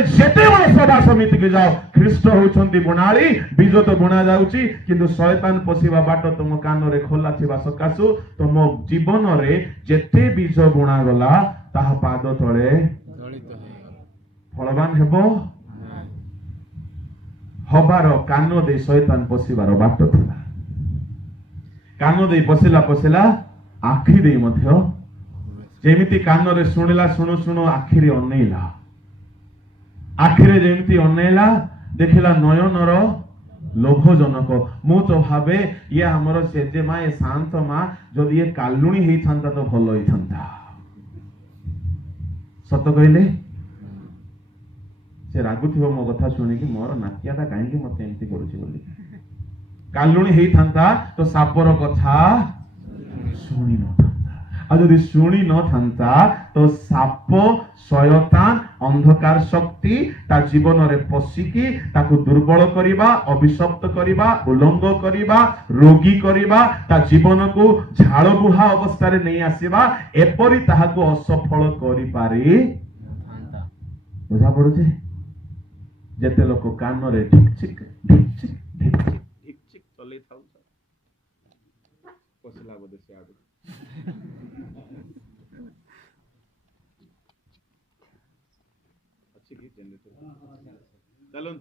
जेते बड़ सभा समिति को जाओ, ख्रीष्ट होउछंती बुणाली। बीज तो बुणा जाउची, किंतु शयतान पशिबा बाट तुम कान रे खोला थिबा सकासु तुम जीवन रे जेते बीज बुणा गला ताहा पाद तळे जड़ित है। फलवान हेबो। हबार कान दे शयतान पशिबार बाट थिला। कान दे पशिला पशिला आखि दे मध्य, जेमिति कान रे सुनिला सुनु सुनु आखि रे अनेइला, आखि रे जेमिति अनेइला देखिला नयनर लोभजनक। मु तो भावे ये हमर सेजे मा, ये शांत मा जदि ये कालुणी हेई थांता तो भलो हेई थांता। सत कहले से रागुथिबो मो कथा सुनी कि मोर नाकियाटा काहेकि मते एंती करूची बोली। कालुणी हेई थांता तो सापर कथा शुणी न थांता। आ जदि शुणी न थांता तो साप शयतान अंधकार शक्ति ता जीवन रे पसिकी ताकू दुर्बल करिबा, अभिशप्त करिबा, उलंग करिबा, रोगी करिबा, ता जीवन को झाड़ बुहा अवस्था रे नहीं आसीबा, एपरि ताहाको असफल करि पारि बुझा पड़ुचे। जेते लोक कान रे ढिकचिक ढिकचिक ढिकचिक ढिकचिक चले थाउ पसला बोदे से आडू अच्छी गीत जनरेटर चलन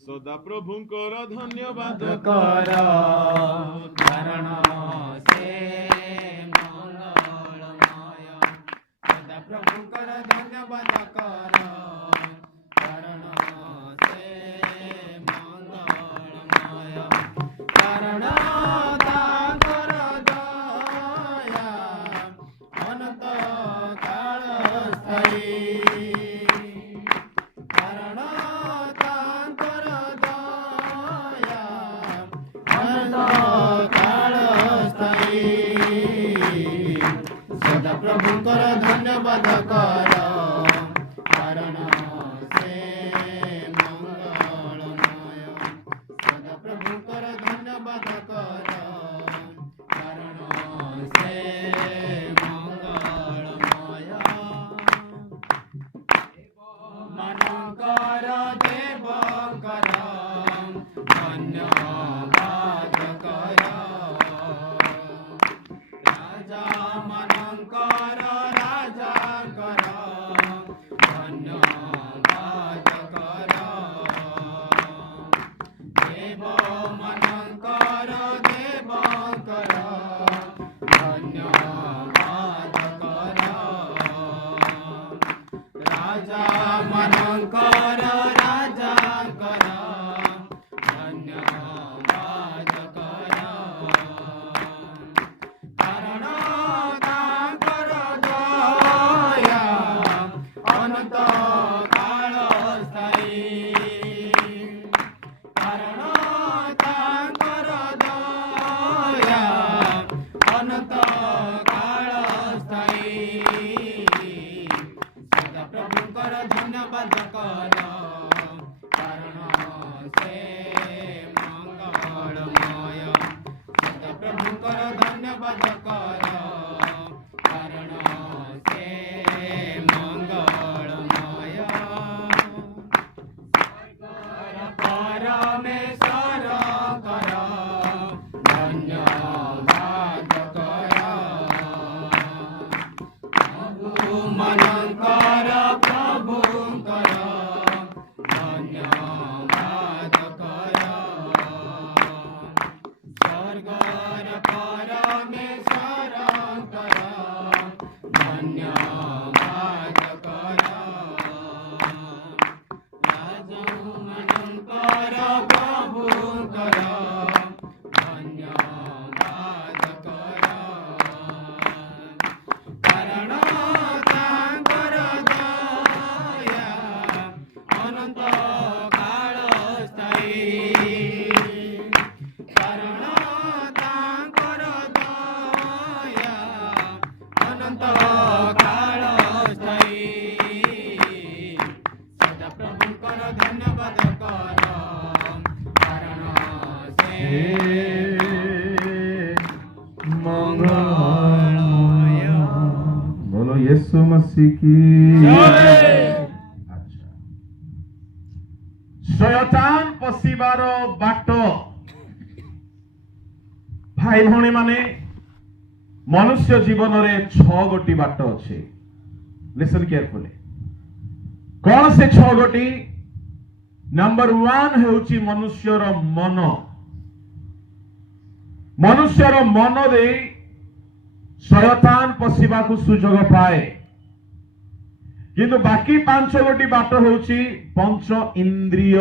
सदा प्रभुंकर धन्यवाद कर कारण से मंगलमय। सदा प्रभुकर धन्यवाद कर कारण से मंगलमय। कारण तांकर दया अनंत काल स्थायी। कारण तांकर दया अनंत काल स्थायी। सदा प्रभुकर धन्यवाद कर कारण से मंगलमय। सदा प्रभुकर धन्यवाद कर कारण से मंगलमय। मनकर देवकर धन्यवाद कर। राजा मनकर राजा कर धन्यवाद कर। देव मनकर देव कर धन्यवाद कर। राजा मनकर राजा कर धन्यवाद कर। कारण तांकर दया अनंत काल स्थायी। कारण तांकर दया अनंत काल स्थायी। सदा प्रभुकर धन्यवाद कर कारण से मंगलमय। सदा प्रभुकर धन्यवाद कर कारण से मंगलमय। परमेश्वर कर धन्यवाद कर। यीशु मसीह की अच्छा शयतान पशिबार बाट भाई भौणी माने मनुष्य जीवन रे 6 गोटी बाट अच्छे लिसन केयरफुली कौन से 6 गोटी नंबर 1 हेउची मनुष्यर मन मनुष्यर मन दे शयतान पशिबा को सुजोग पाए किंतु बाकी 5 गोटी बाट होउची पंच इंद्रिय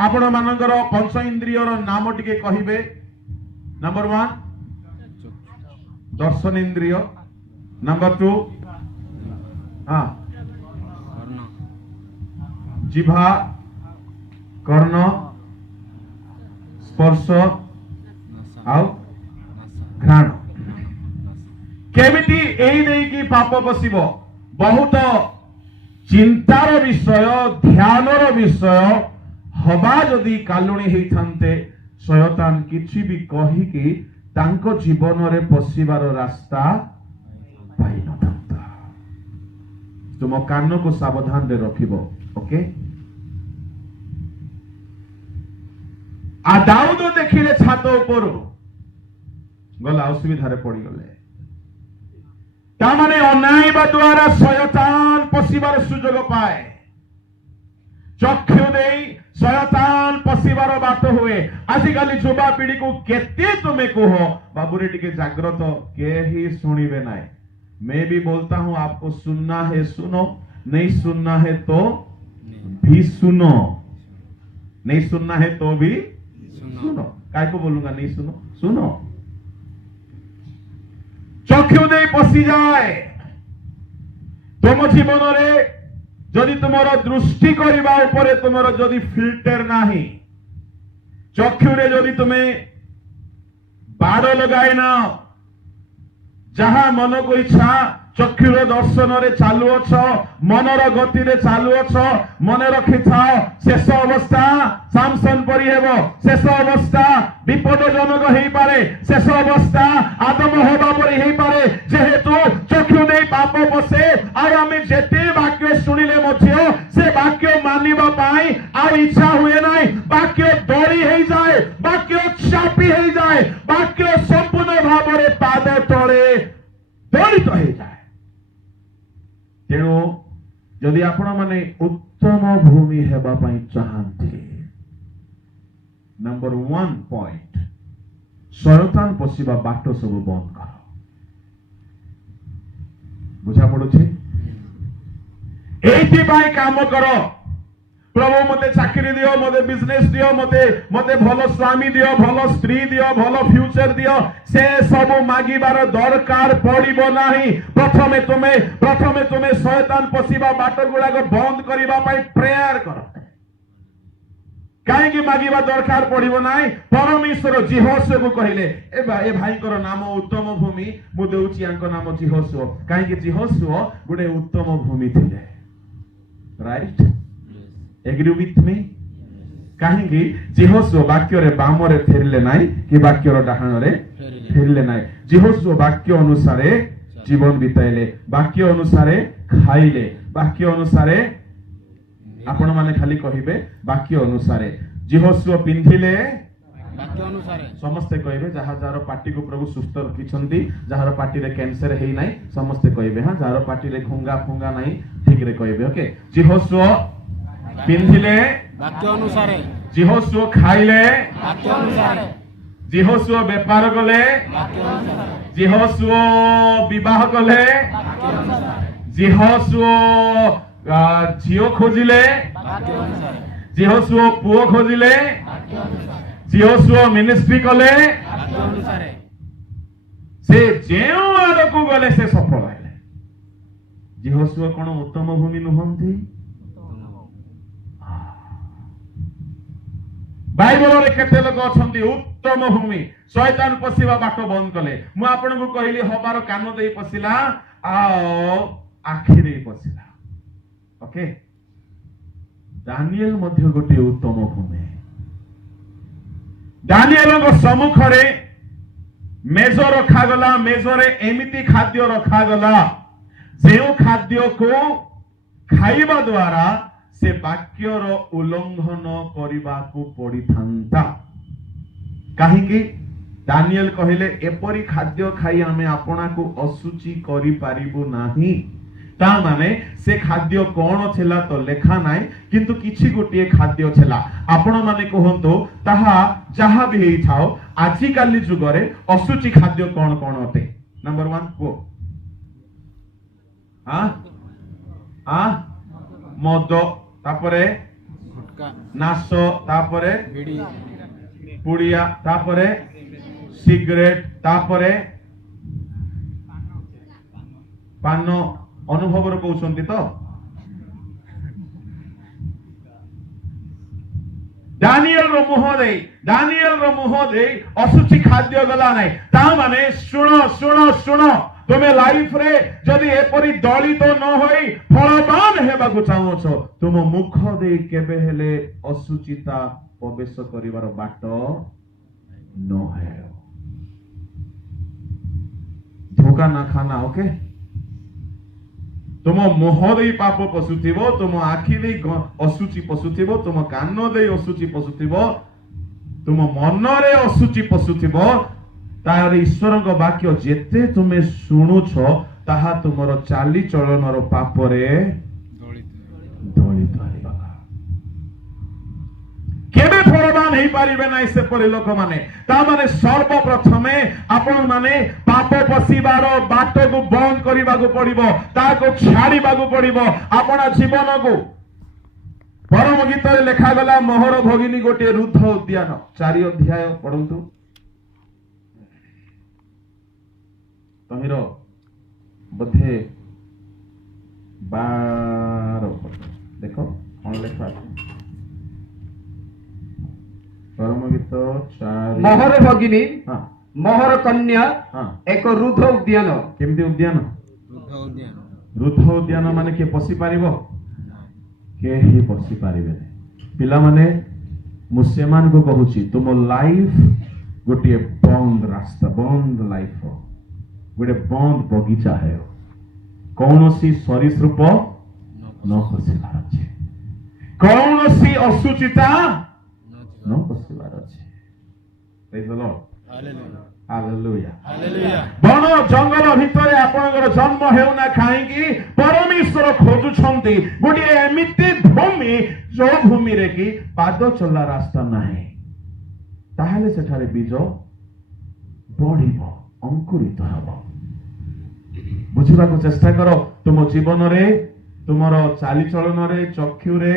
आपण मानकर पंच इंद्रियर नाम टिके कहिबे नंबर 1 दर्शन इंद्रिय नंबर 2 हाँ जिभा कर्ण स्पर्श आउ घ्राण केमिति एई देई की पाप बसिब बहुत चिंतार विषय ध्यानर विषय हवा जदि कालुणी हेई थांते शयतान किछि भी कहि कि तांको जीवन रे पसिबार रास्ता पाई न थांता तुम कान को सावधान रे रखिबो ओके आ दाऊद देखिले छात ऊपर गला असुविधारे पड़ी गले तामाने अनाइबा द्वारा शयतान पशिबार सुजोग पाए चक्षु देई शयतान पशिबार बाट हुए आजिकाली युवा पीढ़ी को केते तुमे कहो बाबूरे टिके जागृत के ही सुनिबे नाई मैं भी बोलता हूं आपको सुनना है सुनो नहीं सुनना है तो भी सुनो नहीं सुनना है तो भी सुनो काय को बोलूंगा नहीं सुनो सुनो चक्षु दे पशि जाए तुम जीवन रे जदि तुमर दृष्टि करबा ऊपर तुमर जदि फिल्टर नाही चक्षु रे जदि तुम्हें बाड़ लगाए ना जहां मन को इच्छा चक्षुर दर्शन रे चालू अछ मनर गति रे चालू अछ मन रखि थाओ शेष अवस्था सामसन परि हेबो शेष अवस्था विपदजनक हेई पारे शेष अवस्था आदम होबा परि हेई पारे जेहेतु चक्षु दे पाप बसे आ आमे जेते वाक्य सुनिले मध्य से वाक्य मानिबा पाई आ इच्छा हुए नाही वाक्य दौड़ी हेई जाए वाक्य चापी हेई जाए वाक्य संपूर्ण भाव रे पाद तळे दौड़ित हेई जाए तेणु जदि आपण माने उत्तम भूमि हेबा पई चाहंते नंबर 1 पॉइंट शयतान पशिबा बाट सब बंद कर बुझा पड़ुछि एथि पई काम करो प्रभु मते चाकरी दियो मते बिजनेस दियो मते भलो स्वामी दियो भलो स्त्री दियो भलो फ्यूचर दियो से सब मागिबार दरकार पड़िबो नाही प्रथमे तुमे शयतान पशिबा बाट गुडाक बंद करिबा पई प्रेयर करो काहे कि मागिबा दरकार पड़िबो नाही परमेश्वर जिहोशू को कहिले ए भाई कर नाम उत्तम भूमि मु देउची आंको नाम जिहोशू काहे कि जिहोशू गुडे उत्तम भूमि थिले राइट एग्री विथ मी कहीं जिहोशू वाक्य रे बाम रे फेरले नाई कि वाक्य रो डाहाण रे फेरले नाई जिहोशू वाक्य अनुसार जीवन बिताइले वाक्य अनुसार खाइले वाक्य अनुसार आपण माने खाली कहिबे वाक्य अनुसार जिहोशू पिंधिले वाक्य अनुसार समस्त कहिबे जहा जार पार्टी को प्रभु सुस्थ रखिछंती जहार पार्टी रे कैंसर हेई नाही समस्त कहिबे हां जहार पार्टी रे खुंगा फुंगा नाही ठीक रे कहिबे ओके जिहोशू पिंधिले वाक्य अनुसार जिहोशू खाइले वाक्य अनुसार जिहोशू व्यापार कले वाक्य अनुसार जिहोशू विवाह कले वाक्य अनुसार जिहोशू झियो खोजिले वाक्य अनुसार जिहोशू पुओ खोजिले वाक्य अनुसार जिहोशू मिनिस्ट्री कले वाक्य अनुसार से जेउ आड़ को गले से सफल हेले जिहोशू कोन उत्तम भूमि नुहंती बाइबल रे केते लोक अछंती उत्तम भूमि शयतान पशिबा बाट बंद कले मु आपन को कहली हबार कान देई पशिला आ आखि देई पशिला ओके दानिएल मध्य गोटे उत्तम भूमि दानिएल को सम्मुख रे मेज रखागला मेजरे एमिति खाद्य रखागला जो खाद्य को खाइबा द्वारा से वाक्यर उल्लंघन करने को पड़ी था कहीं दानिएल कहले एपरी खाद्य खाई आमे आपना को असुचि करि पारिबु नाही ता माने से खाद्य कौन थिला तो लेखा नाई किंतु किछि गोटे खाद्य थिला आपण माने कहंतो ताहा जहा भी हेई थाओ आजि काली जुगरे असुचि खाद्य कौन कौन अटे नंबर 1 को मद तापरे नाश तापरे पुड़िया तापरे सिगरेट तापरे पान अनुभव कहते तो दानिएल मुह दे असुचि खाद्य गला नहीं ता माने सुनो सुनो सुनो तुम्हें लाइफ रे जदि एपरी दलित न होई फलवान हेबाकु चाहो छो तुम मुख दे केबे हेले असुचिता प्रवेश करिवार बाट न है धोखा ना खाना ओके तुम मुह दे पाप पशुथिबो तुम आखि दे असुचि पशुथिबो तुम कान दे असुचि पशुथिबो तुम मन रे असुचि पशुथिबो तार ईश्वर वाक्य जेते तुमे शुणुछ ताहा तुमर चाली चलनर पाप रे दलित केबे फलवान हेई पारिबे नै से परि लोक माने ता माने सर्वप्रथमे आपण माने पाप पसिबार बाट को बंद करिबा को पड़िबो ता को छाड़ीबा को पड़िबो आपण जीवन को परम गीत रे लेखा गला मोहर भगिनी गोटे रुद्ध उद्यान 4 अध्याय पढंतु तहिरो बधे 12 देखो कौन लेखा परम गीत 4 मोहर भगिनी हां मोहर कन्या एक रुद्ध उद्यान केमती उद्यान रुद्ध उद्यान माने के पसी पारिबो के ही पसी पारिबे पिला माने मुसलमान को कहूची तुम लाइफ गोटे बंद रास्ता बंद लाइफ गोटे बंद बगीचा है कौन सी सरीसृप न पसिबार अछि कौन सी असुचिता न पसिबार अछि praise the Lord hallelujah hallelujah बन जंगल भितरे आपनकर जन्म हेउना काहेकि परमेश्वर खोजुछंती गोटे एमिति भूमि जो भूमि रे कि पाद चला रास्ता नाही ताहले सेठारे बीज बढ़िबो अंकुरित हबो बुझिबा को चेष्टा करो तुम जीवन रे तुमरो चाली चलन रे चक्षु रे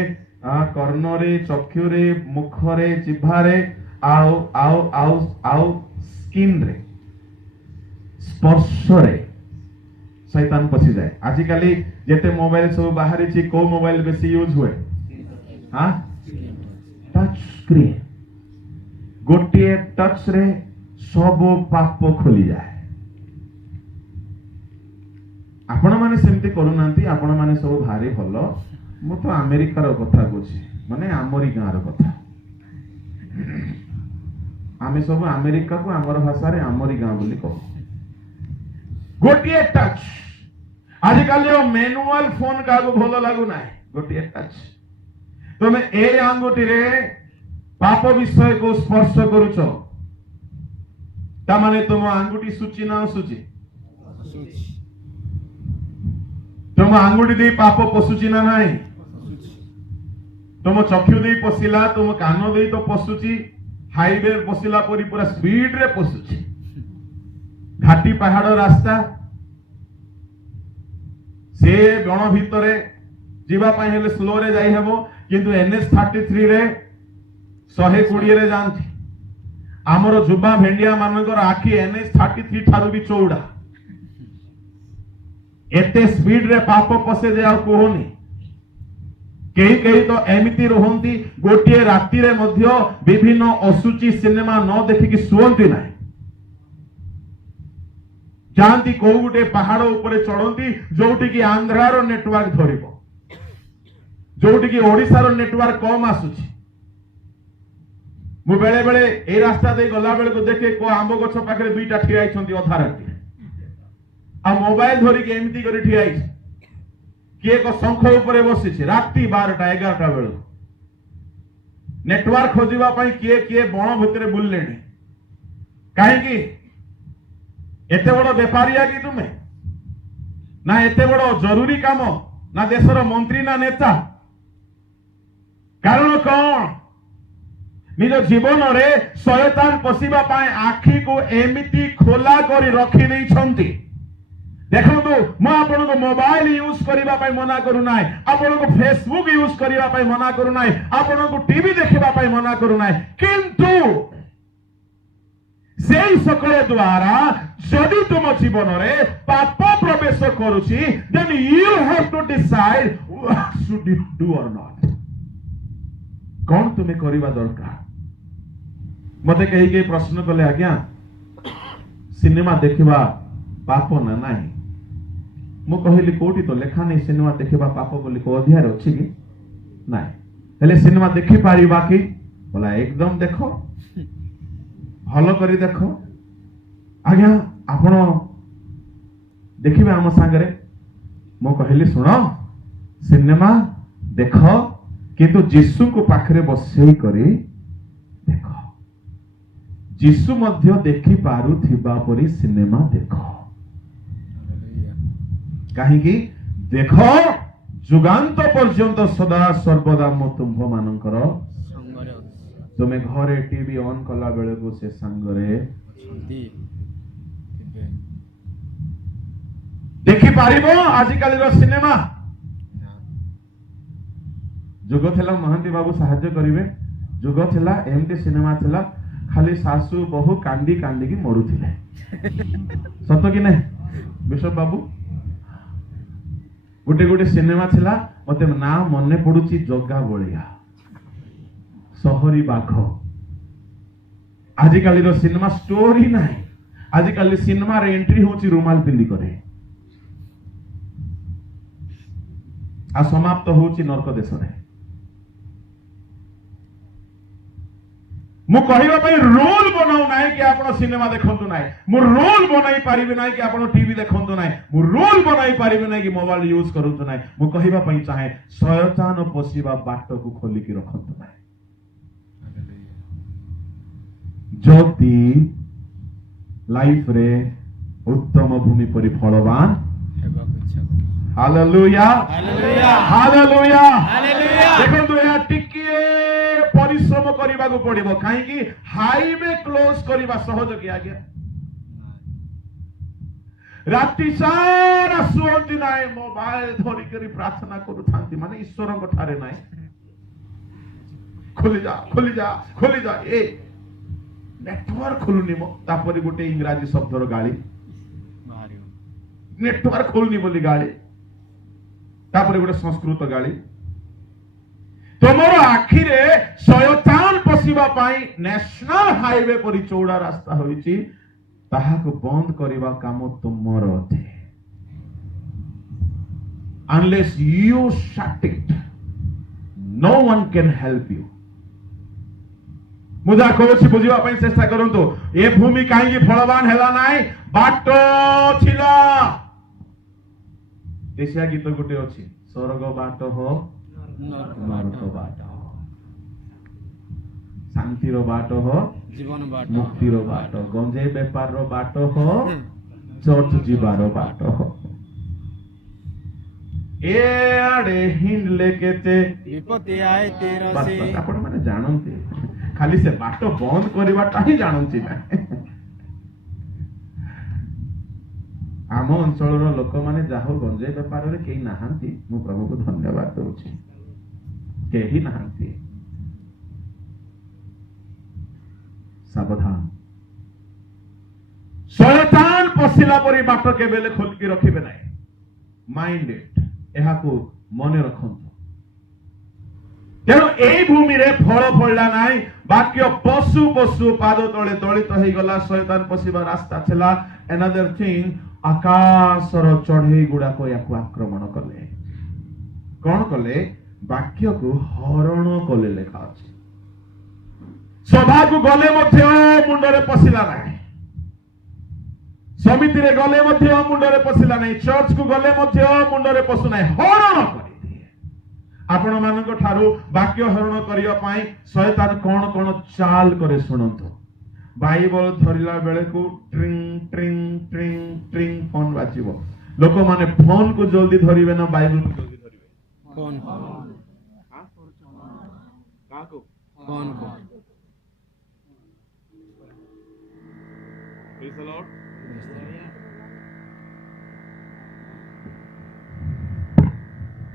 कर्ण रे चक्षु रे मुख रे जिह्वा रे आओ आओ आओ आओ स्किन रे स्पर्श रे शैतान पसी जाए आजिकाली जेते मोबाइल सब बाहरी छी को मोबाइल बेसी यूज हुए हां टच स्क्रीन गोटे टच रे सब पाप खोली जाए आपण माने सेमती करूनांती आपण माने सब भारी भलो मु तो अमेरिका रो कथा कहूची माने आमरी गाँ रो कथा आमे सब अमेरिका को आमर भाषा रे आमरी गाँ बोली कहू गोटे टच आजिकल मैनुअल फोन का भल लागू ना गोटे टच तुम ए आंगुठी रे पाप विषय को स्पर्श करुच तामाने तुम आंगुठी सूची ना सूची तुम आंगुठी दे पाप पशुची ना नहीं तुम चक्षु दे पशिला तुम कान दे तो पशुची हाईवे पशिला परी पूरा स्पीड रे पशुची घाटी पहाड़ रास्ता से गण भितरे जीवा पाई हेले स्लो रे जाई हेबो किंतु एनएच 33 रे 120 रे जानथि हमरो जुबा भेंडिया मानकर आखी एनएच 33 थारु भी चौड़ा एते स्पीड रे पाप पसे जे आ कोहनी कई तो एमिति रहंती गोटे राति रे मध्य विभिन्न असुचि सिनेमा न देखिकी सुवंती नाही जानती को गोटे पहाड़ ऊपर चढ़ती जोटी की आंध्रार नेटवर्क धरिबो जोटी की ओडिशार नेटवर्क कम आसुची मु बेले बेले ए रास्ता दे गला बेले को देखे को आंब गछ पाखरे दुईटा ठिया आइछंती अधा राती आ मोबाइल धरि के एमती करी ठिया आइछ के को शंख ऊपर बसी छी राती 12टा 11टा बेले नेटवर्क खोजिबा पई के बण भितरे बुललेनी काहे की एते बड़ व्यापारिया की तुमे ना एते बड़ जरूरी काम ना देशर मंत्री ना नेता कारण कौन निज जीवन रे शयतान पशिबा पाए आखी को एमिति खोला करी रखी देई छंती देखंतु मु आपन को मोबाइल यूज करिबा पाए मना करू नाय आपन को फेसबुक यूज करिबा पाए मना करू नाय आपन को टीवी देखिबा पाए मना करू नाय किंतु सेई सकल द्वारा जदि तुम जीवन रे पाप प्रवेश करूची then you have to decide what should you do or not कौन तुम्हें करिबा दरकार मते कही प्रश्न कले आज्ञा सिनेमा देखिबा पाप ना नाही मु कहली कोठी तो लेखा नहीं सिनेमा देखिबा पाप बोली को अध्याय अछि कि नाही हेले सिनेमा देखि पारिबा कि बोला एकदम देखो भलो करी देखो आज्ञा आपण देखिबे हम संगरे मु कहली सुनो सिनेमा देखो किंतु जीसु को पाखरे बसई करी देखो जीसु मध्य देखि पारु थिबा परी सिनेमा देखो कहीं देखो जुगांत पर्यंत सदा सर्वदा मो तुम्भ मानकर तुमे घरे टीवी ऑन कला बेले को से संगरे देखि पारिबो आजिकाली रो सिनेमा जुग थिला महंती बाबू साहाय्य करिवे जुग थिला एमटी सिनेमा थिला खाली सासू बहु कांदी कांदी की मरुथिले सत कि नहीं बिशप बाबू गोटे गोटे सिनेमा थिला मते ना मने पडुची जग्गा बळिया सहरी बाघ आजिकाली रो सिनेमा स्टोरी नाही आजिकाली सिनेमा रे एंट्री होची रुमाल पिंदी करे आ समाप्त होची नरक देश रे मु कहिबा पई रोल बनाउ नाही कि आपण सिनेमा देखंतु नाही मु रोल बनाई पारिबे नाही कि आपण टीवी देखंतु नाही मु रोल बनाई पारिबे नाही कि मोबाइल यूज करंतु नाही मु कहिबा पई चाहे शयतान पसिबा बाट को खोली कि रखंतु नाही ज्योति लाइफ रे उत्तम भूमि परि फलवान हालेलुया हालेलुया हालेलुया हालेलुया देखंतु या टिकिए परिश्रम करबा को पड़िबो काहे कि हाईवे क्लोज करबा सहज कि आज्ञा राति सारा सुअंती नाय मोबाइल धरि करी प्रार्थना करू थांती माने ईश्वर को ठारे नाय खोली जा ए नेटवर्क खोलुनी मो तापरि गोटे इंग्रजी शब्दर गाली नेटवर्क खोलनी बोली गाली तापरि गोटे संस्कृत गाली तुमर आखिरे शयतान पशिबा पाई नेशनल हाईवे परि चौड़ा रास्ता होईची ताहाको बंद करिबा काम तुमर अथे unless you shut it no one can help you मुदा कोछि बुझिबा पई चेष्टा करंतो ए भूमि काहेकि फलवान हैला नाय बाट छिला देशिया गीत गुटे अछि स्वर्ग बाट हो नरक बाट हो शांति रो बाट हो जीवन बाट मुक्ति रो बाट गंजे व्यापार रो बाट हो चर्च जीवार बाट हो ए आडे हिंड लेकेते विपत्ति आए तेरा से आपण माने जानंते खाली से बाट बंद करवाटा ही जानंती ना आम अंचल लोक माने जाहो गंजे व्यापार रे केही नाहांती मु प्रभु को धन्यवाद दउछि केही नाहांती सावधान शयतान पसिला परि बाट केबेले खोल के रखिबे नै माइंड इट एहा को मने रखंतु तेणु एई भूमि रे फल फळला नाई बाक्य पशु पशु पाद तळे दलित होई गला शयतान पसिबा रास्ता छला अनदर थिंग आकाशर चढ़ई गुड़ा को याकु आक्रमण कले कौन कले वाक्य को हरण कले लेखा अछि सभा को गले मुंडरे पशिला नहीं, समिति रे गले मुंडरे पशिला नहीं, चर्च को गले मुंडरे पशु नहीं, हरण करिदिए। आपण मानक ठारू वाक्य हरण करिया पाई शैतान कौन कौन चाल करे शुणु। बाइबल धरला बेले को ट्रिंग ट्रिंग ट्रिंग ट्रिंग फोन बाजिबो। लोक माने फोन को जल्दी धरिबे ना बाइबल को जल्दी धरिबे? फोन फोन को प्रेज द लॉर्ड।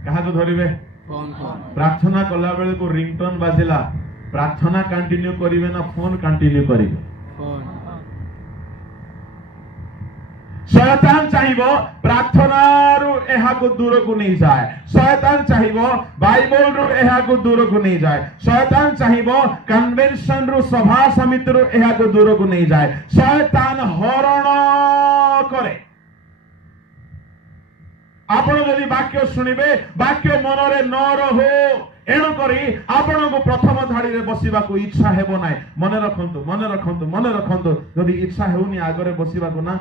कहा को धरिबे? फोन को प्रार्थना कला बेले को रिंगटोन बाजिला, प्रार्थना कंटिन्यू करिवे ना फोन कंटिन्यू करिवे? फोन शैतान चाहिबो प्रार्थना रु एहा को दूर को नहीं जाए, शैतान चाहिबो बाइबल रु एहा को दूर को नहीं जाए, शैतान चाहिबो कन्वेंशन रु सभा समिति रु एहा को दूर को नहीं जाए। शैतान हरण करे। आपण यदि वाक्य शुणिबे, वाक्य मनरे न रहो, एणु करी आपण को प्रथम धाड़ी रे बसिबा को इच्छा हेबो नाही। मने रखंतु मने रखंतु मने रखंतु, यदि इच्छा हेउनी आगरे बसिबा को ना,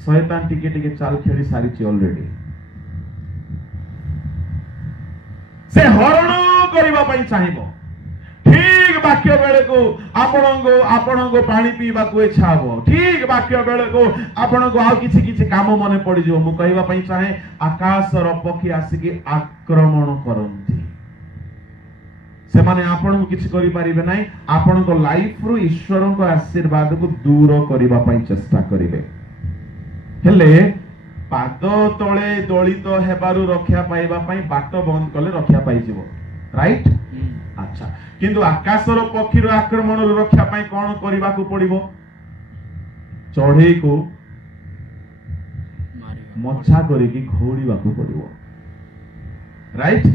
शैतान टिके टिके चाल खेली सारी ऑलरेडी। से हरण करिबा पई चाहिबो। ठीक वाक्य बेले को आपण को पानी पीबा को इच्छा हो, ठीक वाक्य बेले को आपण को आ किछि किछि काम मने पड़ी जो। मु कहबा पई चाहे आकाशर पक्षी आसिकी आक्रमण करंती, से माने आपण को किछि करि परिबे नाही। आपण को लाइफ रु ईश्वर को आशीर्वाद को दूर करिबा पई चेष्टा करिवे। हेले पाद तले दलित हेबारु रक्षा पाइबा पई बाट बंद कले रक्षा पाई जिवो, राइट? अच्छा, किंतु आकाशर पक्षी रो आक्रमण रो रक्षा पाई कोन करिबा को पड़िबो? चढ़ई को मच्छा करिकी घोड़ीबा को पड़िबो, राइट?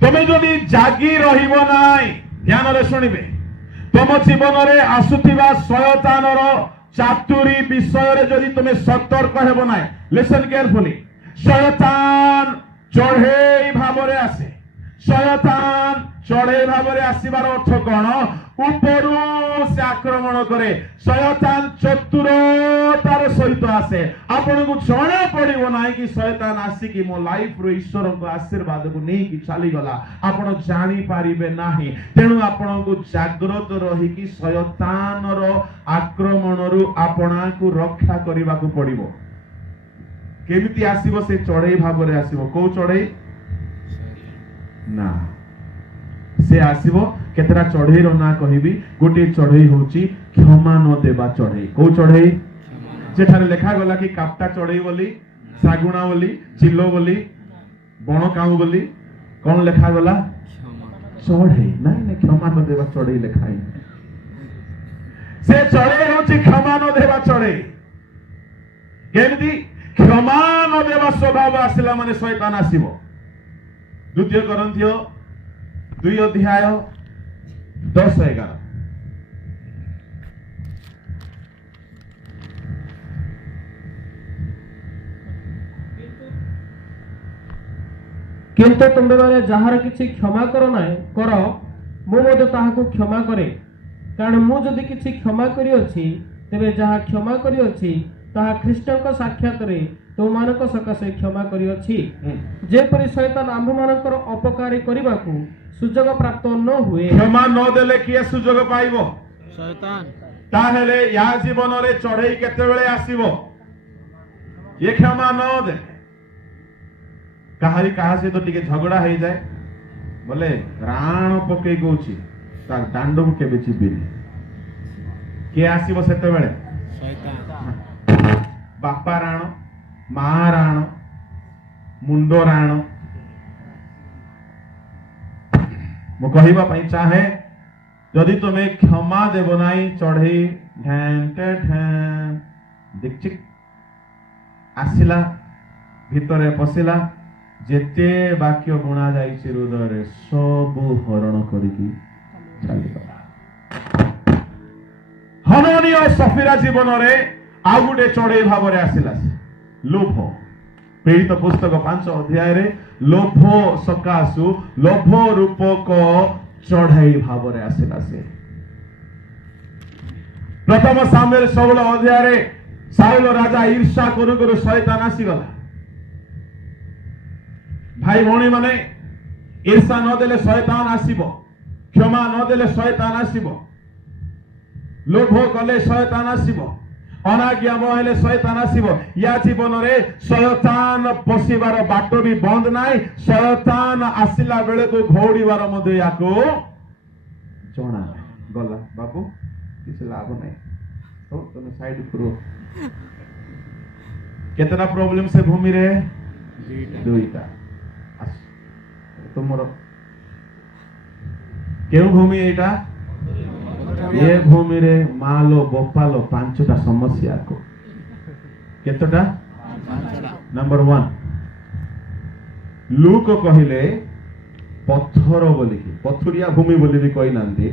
तमे जदि जागी रहिबो नाई, ध्यान रे सुनिबे, तम जीवन रे आसुथिबा शयतानर चातुरी विषय रे जदि तुमे सतर्क हेबो नाई, लिसन केयरफुली। शयतान चढ़ई भाबरे आसे, शयतान चढ़ई भाबरे आसीबार अर्थ कोन? उपरु से आक्रमण करे। शयतान चतुरतार सहित आसे। आपण को जणा पड़िबो नाही कि शयतान आसी कि मो लाइफ रो ईश्वर को आशीर्वाद को नै कि चली गला, आपण जानि पारिबे नाही। तेनु आपण को जागृत रही कि शयतान रो आक्रमण रु आपणा को रक्षा करिबा को पड़िबो। केमिति आसीबो? से चढ़ई भाबरे आसीबो। को चढ़ई ना, से आसीबो केतरा चढ़ई रो ना कहिबी। गोटे चढ़ई होची क्षमा न देबा चढ़ई। को चढ़ई? जेठारे लेखा गला कि कापटा चढ़ई बोली, सागुणा बोली, चिल्लो बोली, बण काऊ बोली, कौन लेखा गला? चढ़ई। नहीं नहीं, क्षमा न देबा चढ़ई लेखाई। से चढ़ई होची क्षमा न देबा चढ़ई। केमिति? क्षमा न देबा स्वभाव आसिला माने शैतान आसीबो। द्वितीय करंथियो 2 अध्याय 10-11। किंतु तुमे माने जहार किछि क्षमा करो नाही कर, मु मते ताहाको क्षमा करे। कारण मु जदि किछि क्षमा करी अछि, तेबे जहा क्षमा करी अछि ताहा ख्रीष्टक साक्षात रे तो मानक सकाशे क्षमा करी अछि। जेपरि शैतान आम्भ मानकर अपकारी करिबाकू सुजोग प्राप्त न हुए। क्षमा न देले किए सुजोग पाइबो? शैतान। ताहेले या जीवन रे चढ़ई केते बेले आसीबो? ये क्षमा न दे काहारी काहा से तो टिके झगड़ा हो जाए, बोले राण पकई गौची ता दांड को केबे चिबिनी। के आसीबो सेते बेले? शैतान। बापा राण, मां राण, मुंडो राण। मु कहबा पई चाहे जदि तुमे क्षमा देबो नाही, चढ़ई ढेंटे ढें दिक्चिक आसिला भितरे पसिला, जेते वाक्य गुणा जाइछि हृदय रे सब हरण करिकी चली गला। हननी और सफीरा जीवन रे आ गुटे चढ़ई भाव रे आसिला लोभ। प्रेरित पुस्तक 5 अध्याय रे लोभ सकाशु लोभ रूपक चढ़ाई भाव में आसला से प्रथम सामुएल 16 अध्याय साउल राजा ईर्षा करू करू शैतान आसीगला भाई भौणी माने ईर्षा नदेले शैतान आसीबो क्षमा नदेले शैतान आसीबो लोभ कले शैतान आसीबो अनाज्ञा बहले शैतान आसीबो या जीवन रे शैतान पशिबार बाट भी बंद नाई शैतान आसिला बेले को घोड़ीबार मध्य याको जणा गला बाबू किसी लाभ नहीं तो तुम साइड करो कितना प्रॉब्लम से भूमि रे दुईटा तुम क्यों भूमि एटा ये भूमि रे मालो बोपालो पांचटा समस्या को केतटा नंबर 1 लोक कहिले पत्थर बोली पथुरिया भूमि बोली भी कही नांती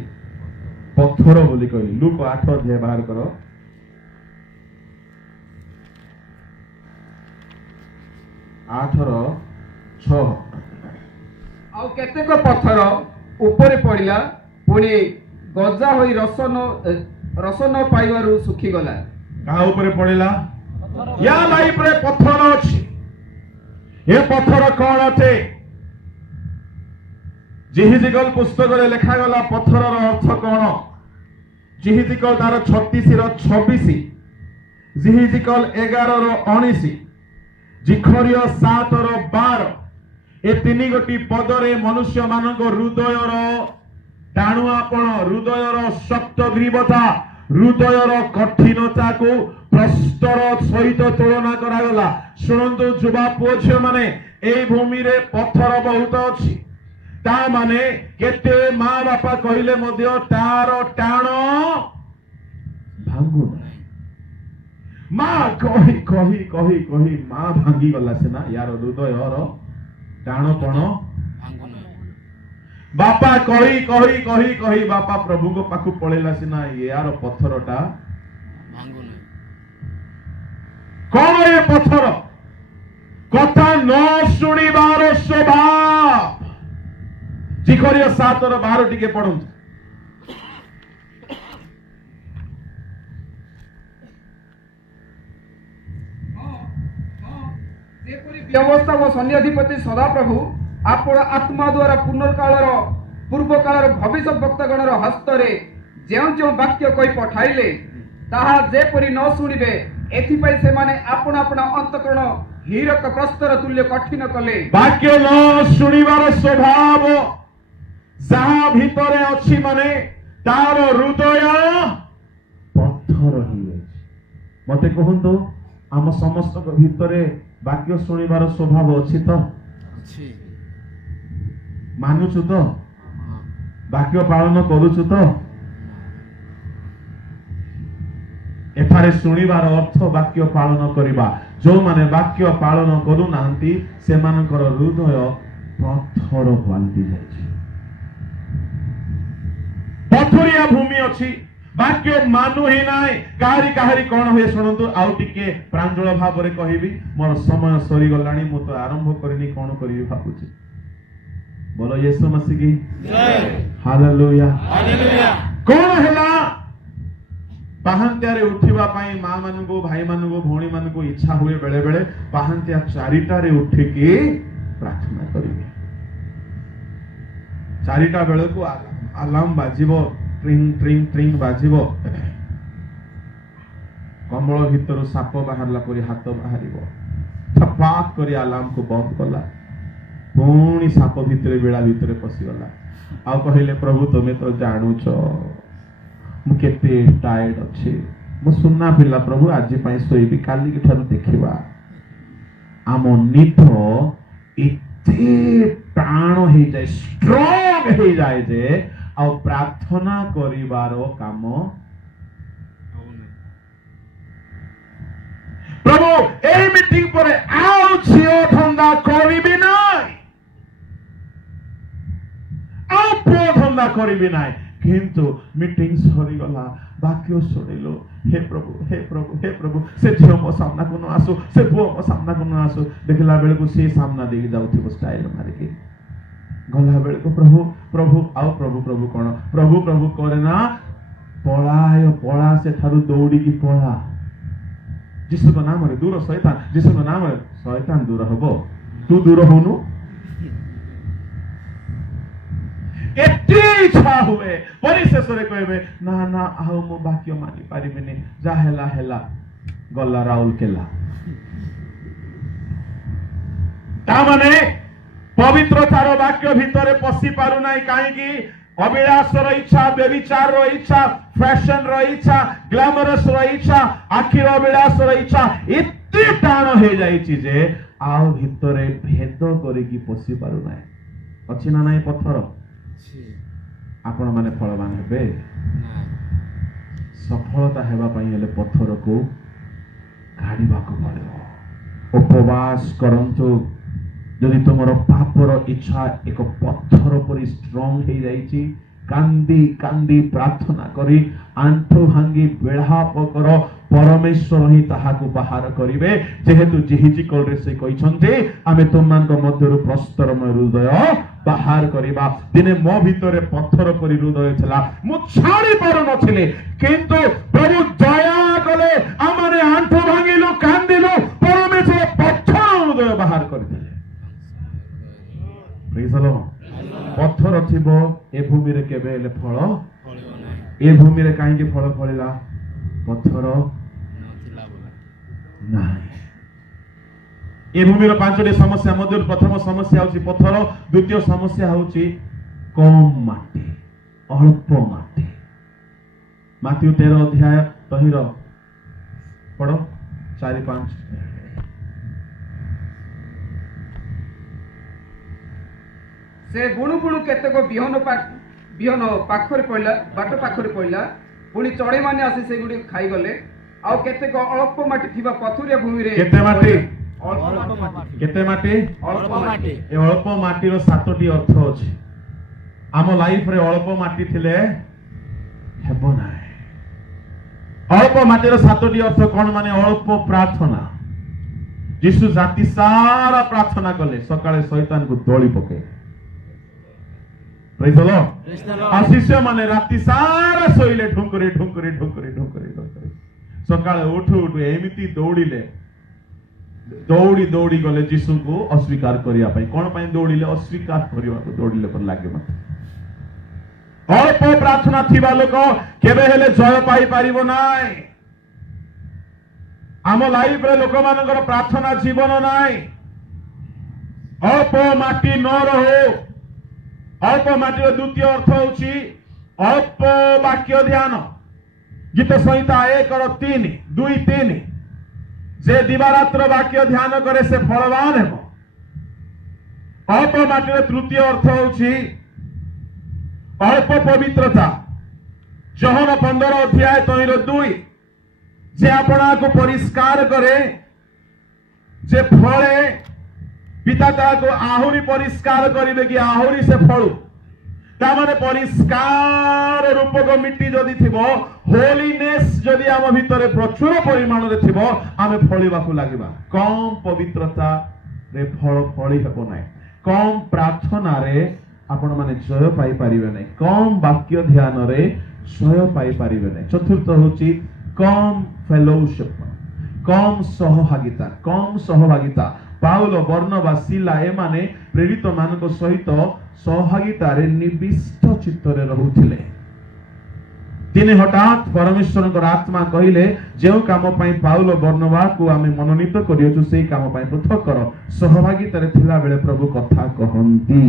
पत्थर बोली कहली लुक 8 अध्याय बाहर करो 8:6 ଆଉ କେତେକ ପଥର ଉପରେ ପଡ଼ିଲା ପୁଣି ଗଜା ହୋଇ ରସ ନ ପାଇବାରୁ ଶୁଖିଗଲା कहा ऊपर पड़ेला या लाइफ रे पत्थर अछि ये पत्थर कौन अटे जिहिजिकल पुस्तक रे लिखा गला पत्थर रो अर्थ कौन जिहिजिकल तार 36 रो 26 जिहिजिकल 11 रो 19 जिखरियो 7 रो 12 ए तीन गोटी पदरे मनुष्य मानक हृदय रो टाणुआपण हृदय रो शक्त ग्रीवता हृदय रो कठिनता को प्रस्तर सहित तुलना करागला शुणु युवा पुओ झियो माने ए भूमि रे पत्थर बहुत अछि ता माने केते मां बापा कहिले मध्य तार टाण भांगु नाही मां कही कही कही कही मां भांगी गला सेना यार हृदय रो टाणपण बापा कही कही कही कही बापा प्रभु को पाखु पळेला सिना यार पत्थरटा कौन ये पत्थर कथा न शुणिबार स्वभाव जिखरिया 7 और 12 टिके पढुं व्यवस्था व सन्याधिपति सदाप्रभु आपण आत्मा द्वारा पुनर्कालर पूर्व कालर भविष्य वक्तागणर हस्तरे जो वाक्य कही पठाइले ताहा जेपरि न शुणिबे एथिपाई से माने आपण आपण अंतकरण हीरक प्रस्तर तुल्य कठिन कले वाक्य न शुणिबार स्वभाव जहा भितरे अछि माने तार हृदय पत्थर ही अछि मते कहंतो आम समस्त भितरे वाक्य शुणिबार स्वभाव अछि तो मानुछु तो वाक्य पालन करूछु तो एठारे शुणिबार अर्थ वाक्य पालन करिबा जो माने वाक्य पालन करू नांती से मानकर हृदय पत्थर पालटी जाय पथुरिया भूमि अछि वाक्य मानु ही नाय काहरी काहरी कोन होय सुनंतु आउ टिके प्रांजल भाव रे कहिबी मोर समय सरी गलाणी मु तो आरंभ करनी कोन करिवि भाबुची बोलो यीशु मसीह की जय हालेलुया हालेलुया कोन हैला पाहंत्या रे उठिबा पई मां मानु को भाई मानु को भौणी मानु को इच्छा हुए बेले बेले पाहंत्या 4टा रे उठी के प्रार्थना करिवे 4टा बेले को अलार्म बाजिबो ट्रिंग ट्रिंग ट्रिंग बाजिबो कमल भितर साप बाहरला परी हाथ बाहरिबो थपाक करी अलार्म को बंद कला पुणी साप भितर बेड़ा भितर पशिगला आ कहले प्रभु तुमे तो जानुछ मु केते टायर्ड अछि मु सुन्ना पिला प्रभु आज पई सोईबी काली के ठारू देखिबा आम निथ एते प्राण हे जाय स्ट्रांग हे जाय जे आ प्रार्थना करिवारो काम प्रभु ए मीटिंग पर आउ छियो धंदा करिबी नाही आउ प्रो धंदा करिबी नाही किंतु मीटिंग सरी गला वाक्य सुनिलो हे प्रभु से झियो मो सामना को न आसो से पुओ मो सामना को न आसो देखला बेले को से सामना देकी जाउथि स्टाइल मारी के गला बेल को प्रभु प्रभु आओ प्रभु प्रभु कौन प्रभु प्रभु करे ना पलाय पला से थारु दौड़ी की पला जीसु को नाम रे दूर शैतान जीसु को नाम रे शैतान दूर हबो तू दूर होनु एते इच्छा हुए परिशेष रे कहबे ना ना आओ मो वाक्य मानि पारिबेनी जा हेला हेला गल्ला राउल केला ता माने पवित्रतार वाक्य भितरे पसी पारु नाही काहेकि अभिलाषर इच्छा व्यभिचार इच्छा फैशन इच्छा ग्लैमरस इच्छा आखिर अभिलाषर इच्छा एते टाण हो जाई जे आओ भितरे भेद करिकि पसी पारु नाही अछि ना नाही पत्थर आपण माने फलवान हेबे सफलता हेबा पई हेले पत्थर को काढिबा को पड़िबो उपवास करंतु यदि तुमर पापर इच्छा एक पत्थर पर स्ट्रांग हो जाइछि कांदी कांदी प्रार्थना करी आंठो भांगी बेढ़ाप कर परमेश्वर ही ताहाकु बाहर करिवे जेहेतु जिहिजिकल रे से कहिसंते आमे तुममान मध्यरु प्रस्तरमय हृदय बाहर करिबा दिने मो भितरे पत्थर परि हृदय छला मु छाड़ी पारु नथिले किंतु प्रभु दया कले आमाने आंठो भांगिलु कांदिलु परमेश्वर पत्थर हृदय बाहर करदिले प्रेज द लॉर्ड पत्थर थिबो ए भूमि रे केबे ले फल ए भूमि रे काहे के फल फळिला पत्थर नाही ए भूमि रो पांचटी समस्या मध्य प्रथम समस्या होची पत्थर द्वितीय समस्या होची कम माटी अल्प माटी माथ्यू 13 अध्याय तहिर पढो 4-5 से बुणु बुणु केतेक बिहन पाखरे पड़ला बाट पाखरे पड़ला पुणी चढ़ई माने आसी से गुडी खाई गले आ केतेक अल्प माटी थिबा पथुरिया भूमि रे केते माटी अल्प माटी केते माटी अल्प माटी ए अल्प माटी रो सातटी अर्थ अछि आम लाइफ रे अल्प माटी थिले हेबो नाही अल्प माटी रो सातटी अर्थ कोन माने अल्प प्रार्थना यीशु जाति सारा प्रार्थना कले सकाळे शैतान को दौड़ी पके प्रेज द लॉर्ड शिष्य माने राति सारा सोइले ढुंकरी ढुंकरी ढुंकरी ढुंकरी ढुंकरी सकाळे उठु उठु एमिति दौड़िले दौड़ी दौड़ी गले यीशु को अस्वीकार करिया पई कोन पई दौड़िले अस्वीकार करिया को दौड़िले पर लागे मत अल्प प्रार्थना थिबा लोक केबे हेले जय पाई परिबो नाय आम लाइफ रे लोक मानकर प्रार्थना जीवन नाय अल्प माटी न रहो अल्प माटी द्वितीय अर्थ होची अल्प वाक्य ध्यान गीत संहिता 1:3 जे दिवारात्र वाक्य ध्यान करे से फलवान हेबो अल्प माटी तृतीय अर्थ होची अल्प पवित्रता जोहन 15 अध्याय 2 जे आपना को परिष्कार करे जे फले पिता ताको आहुरी परिष्कार करिवे कि आहुरी से फळु ता माने परिष्कार रूपक मिट्टी जदि थिबो होलीनेस जदि आम भितरे प्रचुर परिमाण रे थिबो आमे फळिबा को लागिबा कम पवित्रता रे फळ फळि हेबो नै कम प्रार्थना रे आपण माने जय पाई परिबे नै कम वाक्य ध्यान रे जय पाई परिबे नै चतुर्थ होची कम फेलोशिप कम सहभागिता पाउल बर्नबा सिला एमाने प्रेरित मानक सहित सहभागिता रे निविष्ट चित्तरे रहुथिले दिने हठात परमेश्वर आत्मा कहिले जे काम पई पाउल बर्नबा को आमे मनोनीत करियछु सेही काम पई पृथक कर सहभागिता रे थिला बेले प्रभु कथा कहंती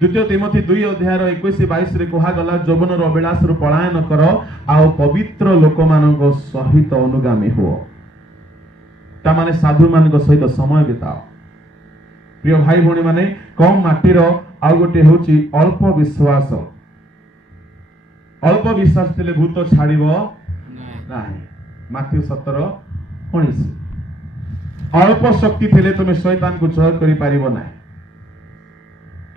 द्वितीय तिमोथी 2 अध्याय 21-22 रे कहा गला जौवन रो अभिलाष रो पलायन कर आ पवित्र लोक मानक सहित अनुगामी हो ता माने साधु मानक सहित समय बिताओ प्रिय भाई भणी माने कम माटीर आ गोटे होची अल्प विश्वास तिले भूत छाड़िबो नाही माथ्यू 17:19 अल्प शक्ति थिले तुमे शैतान को जय करि पारिबो नाही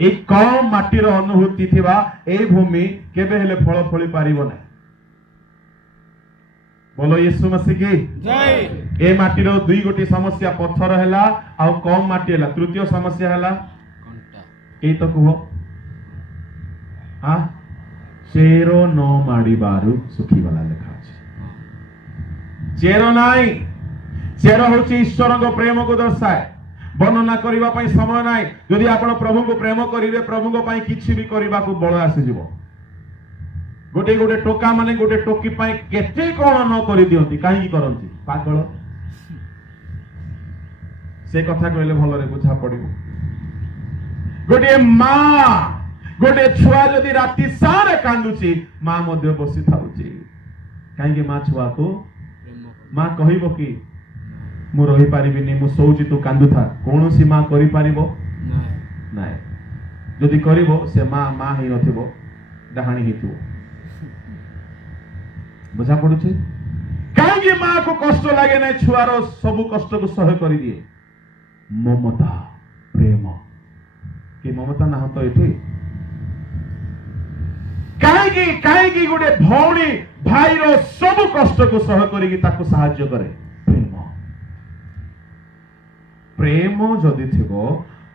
एक कम माटीर अनुभूति थिबा ए भूमि केबे हेले फल फळि पारिबो नाही बोलो यीशु मसीह की जय ए माटीर दुई गोटी समस्या पत्थर हैला आ कम माटी हैला तृतीय समस्या हैला ଏଇ ତ କୁହ ଚେର ନ ମାଡ଼ିବାରୁ ଶୁଖିଗଲା ଲେଖା ଅଛି। ଚେର ନାହିଁ, ଚେର ହଉଛି ଈଶ୍ୱରଙ୍କ ପ୍ରେମକୁ ଦର୍ଶାଏ। ବର୍ଣ୍ଣନା କରିବା ପାଇଁ ସମୟ ନାହିଁ। ଯଦି ଆପଣ ପ୍ରଭୁଙ୍କୁ ପ୍ରେମ କରିବେ, ପ୍ରଭୁଙ୍କ ପାଇଁ କିଛି ବି କରିବାକୁ ବଳ ଆସିଯିବ। ଗୋଟେ ଗୋଟେ ଟୋକା ମାନେ ଗୋଟେ ଟୋକି ପାଇଁ କେତେ କଣ ନ କରିଦିଅନ୍ତି। କାହିଁକି କରନ୍ତି? ପାଗଳ। ସେ କଥା କହିଲେ ଭଲରେ ବୁଝା ପଡିବ। ଗୋଟିଏ ମା ଗୋଟେ ଛୁଆ ଯଦି ରାତି ସାରା କାନ୍ଦୁଛି, ମା ମଧ୍ୟ ବସି ଥାଉଛି। କାହିଁକି? ମା ଛୁଆକୁ ମା କହିବ କି ମୁଁ ରହିପାରିବିନି, ମୁଁ ଶୋଉଛି, ତୁ କାନ୍ଦୁଥା। କୌଣସି ମା କରିପାରିବ ନାଇଁ। ଯଦି କରିବ ସେ ମା ହେଇନଥିବ, ଡାହାଣୀ ହେଇଥିବ। ବୁଝା ପଡୁଛି? କାହିଁକି ମା କୁ କଷ୍ଟ ଲାଗେ ନାହିଁ? ଛୁଆର ସବୁ କଷ୍ଟକୁ ସହ୍ୟ କରିଦିଏ। ମମତା, ପ୍ରେମ। କି ମମତା ନାହିଁ ତ ଏଠି? କାହିଁକି ଗୋଟେ ଭଉଣୀ ଭାଇର ସବୁ କଷ୍ଟକୁ ସହ୍ୟ କରିକି ତାକୁ ସାହାଯ୍ୟ କରେ? ପ୍ରେମ ଯଦି ଥିବ,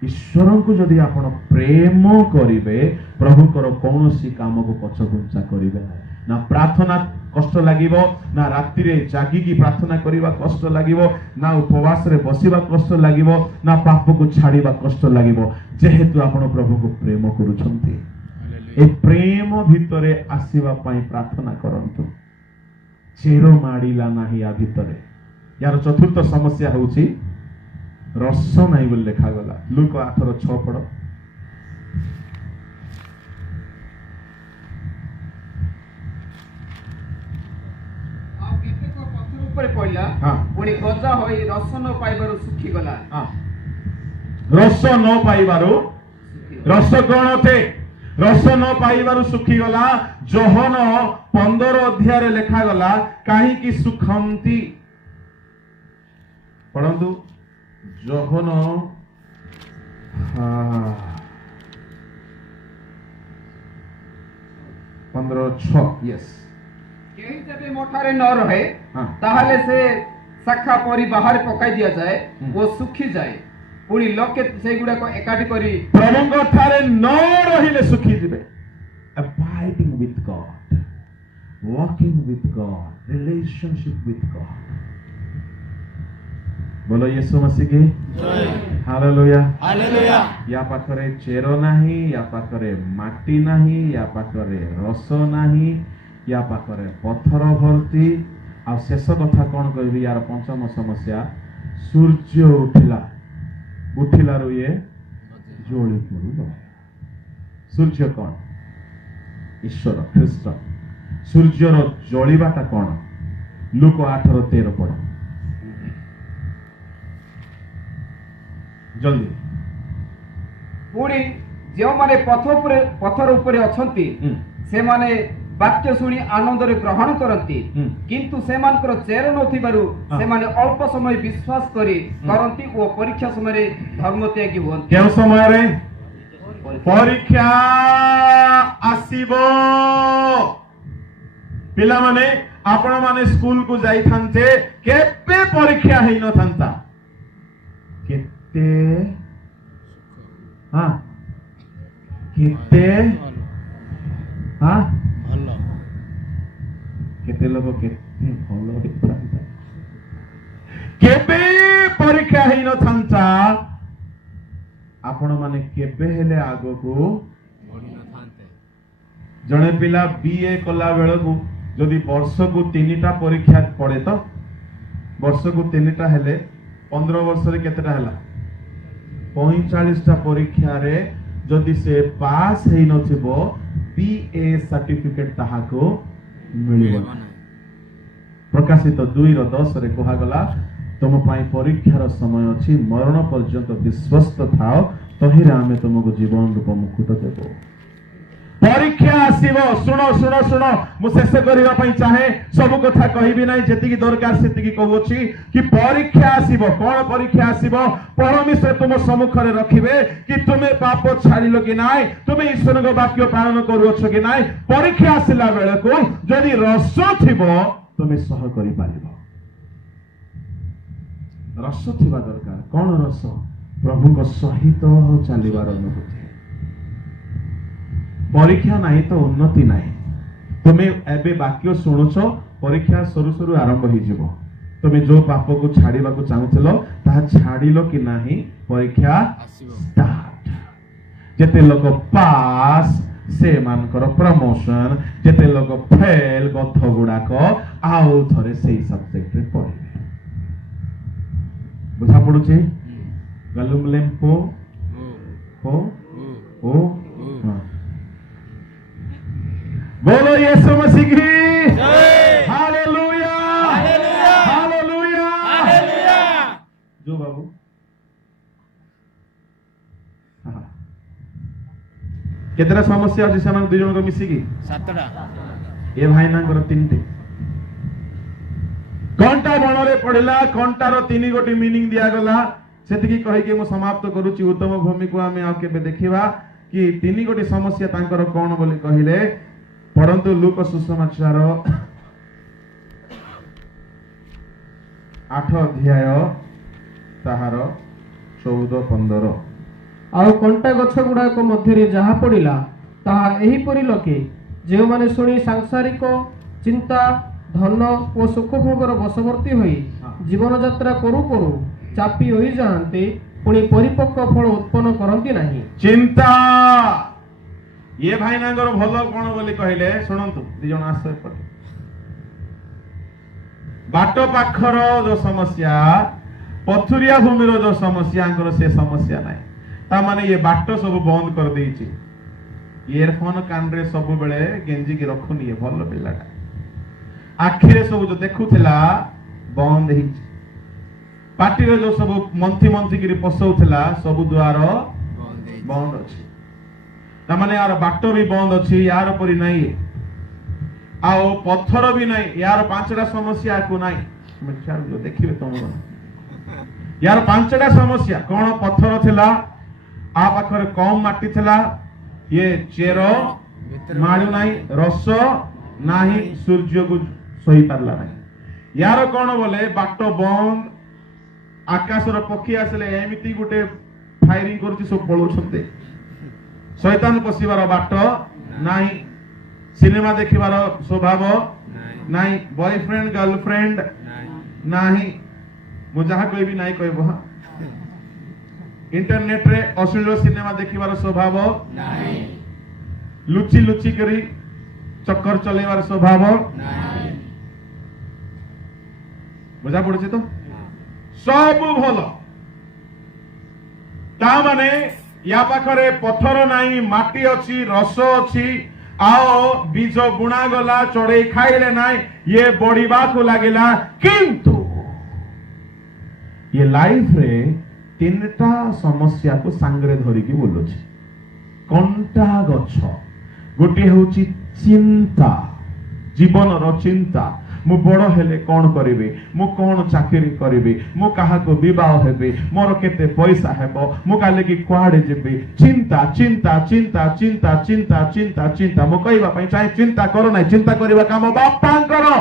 ଈଶ୍ୱରଙ୍କୁ ଯଦି ଆପଣ ପ୍ରେମ କରିବେ, ପ୍ରଭୁଙ୍କର କୌଣସି କାମକୁ ପଛଘୁଞ୍ଚା କରିବେ ନାହିଁ। ନା ପ୍ରାର୍ଥନା କଷ୍ଟ ଲାଗିବ, ନା ରାତିରେ ଜାଗିକି ପ୍ରାର୍ଥନା କରିବା କଷ୍ଟ ଲାଗିବ, ନା ଉପବାସରେ ବସିବା କଷ୍ଟ ଲାଗିବ, ନା ପାପକୁ ଛାଡ଼ିବା କଷ୍ଟ ଲାଗିବ। ଯେହେତୁ ଆପଣ ପ୍ରଭୁଙ୍କୁ ପ୍ରେମ କରୁଛନ୍ତି, ଏ ପ୍ରେମ ଭିତରେ ଆସିବା ପାଇଁ ପ୍ରାର୍ଥନା କରନ୍ତୁ। ଚେର ମାଡ଼ିଲା ନାହିଁ ୟା ଭିତରେ। ୟାର ଚତୁର୍ଥ ସମସ୍ୟା ହେଉଛି ରସ ନାହିଁ ବୋଲି ଲେଖାଗଲା। ଲୁକ 8:6 ପଢ। କେତେକ ପଥର ଉପରେ ପଡ଼ିଲା, ହଁ। ପୁଣି ଗଜା ହୋଇ ରସ ନ ପାଇବାରୁ ଶୁଖିଗଲା। ରସ ନ ପାଇବାରୁ, ରସ କଣ ଅଟେ? ରସ ନ ପାଇବାରୁ ଶୁଖିଗଲା। ଯୋହନ 15 ଅଧ୍ୟାୟରେ ଲେଖାଗଲା କାହିଁକି ଶୁଖନ୍ତି? ପଢନ୍ତୁ। ଯୋହନ 15:6। ୟେସ୍। କେହି ଯେବେ ମଠାରେ ନ ରହେ, ହଁ। ତାହେଲେ ସେ ଶାଖା ପରି ବାହାରେ ପକାଇ ଦିଆଯାଏ ଓ ଶୁଖିଯାଏ। ପୁଣି ଲୋକେ ସେଗୁଡାକ ଏକାଠି କରି ପ୍ରଭୁଙ୍କ ଠାରେ ନ ରହିଲେ ଶୁଖିଯିବେ। Abiding with God, walking with God, relationship with God. बोलो यीशु मसीह की हालेलुया। हालेलुया। या पाखरे चेरो नाही, या पाखरे माटी नाही, या पाखरे रस नाही, या पाखरे पत्थर भर्ती। आ शेष कथा कौन कहबी? यार पंचम समस्या, सूर्य उठिलारू ये जोड़ी पड़ू। सूर्य कौन? ईश्वर, ख्रीष्ट। सूर्यर जलिबाटा कौन? लूक 8:13 पढ़ जल्दी। ପୁଣି ଯେଉଁମାନେ ପଥର ଉପରେ ଅଛନ୍ତି, ସେମାନେ ବାକ୍ୟ ଶୁଣି ଆନନ୍ଦରେ ଗ୍ରହଣ କରନ୍ତି, କିନ୍ତୁ ସେମାନଙ୍କର ଚେର ନଥିବାରୁ ସେମାନେ ଅଳ୍ପ ସମୟ ବିଶ୍ୱାସ କରନ୍ତି ଓ ପରୀକ୍ଷା ସମୟରେ ଧର୍ମ ତ୍ୟାଗୀ ହୁଅନ୍ତି। କେଉଁ ସମୟରେ? ପରୀକ୍ଷା ଆସିବ। ପିଲାମାନେ, ଆପଣ ମାନେ ସ୍କୁଲ କୁ ଯାଇଥାନ୍ତେ, କେବେ ପରୀକ୍ଷା ହେଇନଥାନ୍ତା। କେତେ କେତେ ଲୋକ କେତେ ଭଲ ହେଇଥାନ୍ତା। କେବେ ପରୀକ୍ଷା ହେଇନଥାନ୍ତା। ଆପଣ ମାନେ କେବେ ହେଲେ ଆଗକୁ ଜଣେ ପିଲା BA କଲା ବେଳକୁ ଯଦି ବର୍ଷକୁ 3ଟା ପରୀକ୍ଷା ପଡେ, ତ ବର୍ଷକୁ 3ଟା ହେଲେ 15 ବର୍ଷରେ କେତେଟା ହେଲା? 45ଟା ପରୀକ୍ଷାରେ ଯଦି ସେ ପାସ୍ ହେଇନଥିବ, BA ସାର୍ଟିଫିକେଟ ତାହାକୁ ମିଳିବ। ପ୍ରକାଶିତ 2:10 କୁହାଗଲା, ତୁମ ପାଇଁ ପରୀକ୍ଷାର ସମୟ ଅଛି, ମରଣ ପର୍ଯ୍ୟନ୍ତ ବିଶ୍ୱସ୍ତ ଥାଅ, ତହିଁରେ ଆମେ ତୁମକୁ ଜୀବନ ରୂପ ମୁକୁଟ ଦେବ। ପରୀକ୍ଷା ଆସିବ। ଶୁଣ ଶୁଣ ଶୁଣ, ମୁଁ ଶେଷ କରିବା ପାଇଁ ଚାହେଁ। ସବୁ କଥା କହିବି ନାହିଁ, ଯେତିକି ଦରକାର ସେତିକି କହୁଛି କି ପରୀକ୍ଷା ଆସିବ। କଣ ପରୀକ୍ଷା ଆସିବ? ପରମେଶ୍ୱର ତୁମ ସମ୍ମୁଖରେ ରଖିବେ କି ତୁମେ ପାପ ଛାଡ଼ିଲ କି ନାହିଁ, ତୁମେ ଈଶ୍ୱରଙ୍କ ବାକ୍ୟ ପାଳନ କରୁଅଛ କି ନାହିଁ। ପରୀକ୍ଷା ଆସିଲା ବେଳକୁ ଯଦି ରସ ଥିବ, ତୁମେ ସହ କରିପାରିବ। ରସ ଥିବା ଦରକାର। କଣ ରସ? ପ୍ରଭୁଙ୍କ ସହିତ ଚାଲିବାର ଅନୁଭୂତି। परीक्षा नहीं तो उन्नति नहीं तुम्हें एबे वाक्य शुणुछ परीक्षा सरू सरू आरंभ हो तुम्हें जो पाप को छाड़ा को चाहूल ताहा छाड़िल कि नहीं परीक्षा स्टार्ट जेते लोग पास से मानकर प्रमोशन जेते लोग फेल गथ गुड़ाक आउ थरे से सब्जेक्ट रे पढ़े बुझा पड़ुचे गलुम लेम्पो हो ओ हाँ। बोलो यीशु मसीह की हालेलुया हालेलुया जो बाबू हाँ। केतरा समस्या अछि सेमान दुई जन को मिसिकी 7टा ए भाई नांगर 3टे घंटा बणरे पढ़िला घंटार 3 गोटी मीनिंग दिया गला सेतिकी कहि के मो समाप्त करूची उत्तम भूमि को आमे आ केबे देखिबा कि 3 गोटी समस्या तांकर कोन बोली कहिले परंतु लूक सुसमाचार 8 अध्याय ताहार 14-15 ଆଉ କଣ୍ଟା ଗଛ ଗୁଡାକ ମଧ୍ୟରେ ଯାହା ପଡ଼ିଲା ତାହା ଏହିପରି ଲୋକେ ଯେଉଁମାନେ ଶୁଣି ସାଂସାରିକ ଚିନ୍ତା ଧନ ଓ ସୁଖଭୋଗର ବଶବର୍ତ୍ତୀ ହୋଇ ଜୀବନ ଯାତ୍ରା କରୁ କରୁ ଚାପି ହୋଇଯାଆନ୍ତି ପୁଣି ପରିପକ୍ୱ ଫଳ ଉତ୍ପନ୍ନ କରନ୍ତି ନାହିଁ। चिंता ये भाई नांगर भल कौन बोली कहले शुणु दी जन आस बाट पाखर जो समस्या पथुरिया भूमि जो समस्या से समस्या ना ता माने ये बाट सब बंद कर देछि इयरफोन कान रे सब बेले गेंजी की रखुनी ये भल पिलाटा आखिरे सब जो देखुथिला बंद ही पार्टी रे जो सब मंथी मंथी की पसौथिला सब द्वार बंद अछि तामाने यार बाट भी बंद अच्छी यार परी नहीं आओ पत्थर भी नहीं यार 5टा समस्या को नहीं जो देखिए तुम यार 5टा समस्या कौन पत्थर थिला आ पाखर कम माटी थिला ये चेर माड़ू नहीं रस नाही सूर्य को सही पारला नहीं यार कौन बोले बाट बंद आकाशर पक्षी आसले एमिति गुटे फायरिंग करछि सब पळौछन्ते शैतान पशिबार बाट नाही सिनेमा देखिबार स्वभाव नाही बॉयफ्रेंड गर्लफ्रेंड नाही मु जहा कोई भी नाही कहबो इंटरनेट रे अश्लील सिनेमा देखिबार स्वभाव नाही लुची लुची करी चक्कर चलेबार स्वभाव नाही बुझा पड़ছে तो सब भल ता माने या पाखरे पत्थर नाही माटी अच्छी रस अच्छी आओ बीज बुणा गला चढ़े खाइले नाही ये बढ़िबा को लागेला किंतु ये लाइफ रे 3टा समस्या को सांगरे धरी की बोलुछि कंटा गछ गोटे होची चिंता जीवन रो चिंता मु बड़ हेले कौन करिवे मु कौन चाकरी करिवे मु काहा को विवाह हेबे मोर केते पैसा हेबो मु काले की कुआडे जेबे चिंता चिंता चिंता चिंता चिंता चिंता चिंता मु कहबा पई चाहे चिंता करो नाही चिंता करबा काम बापा करो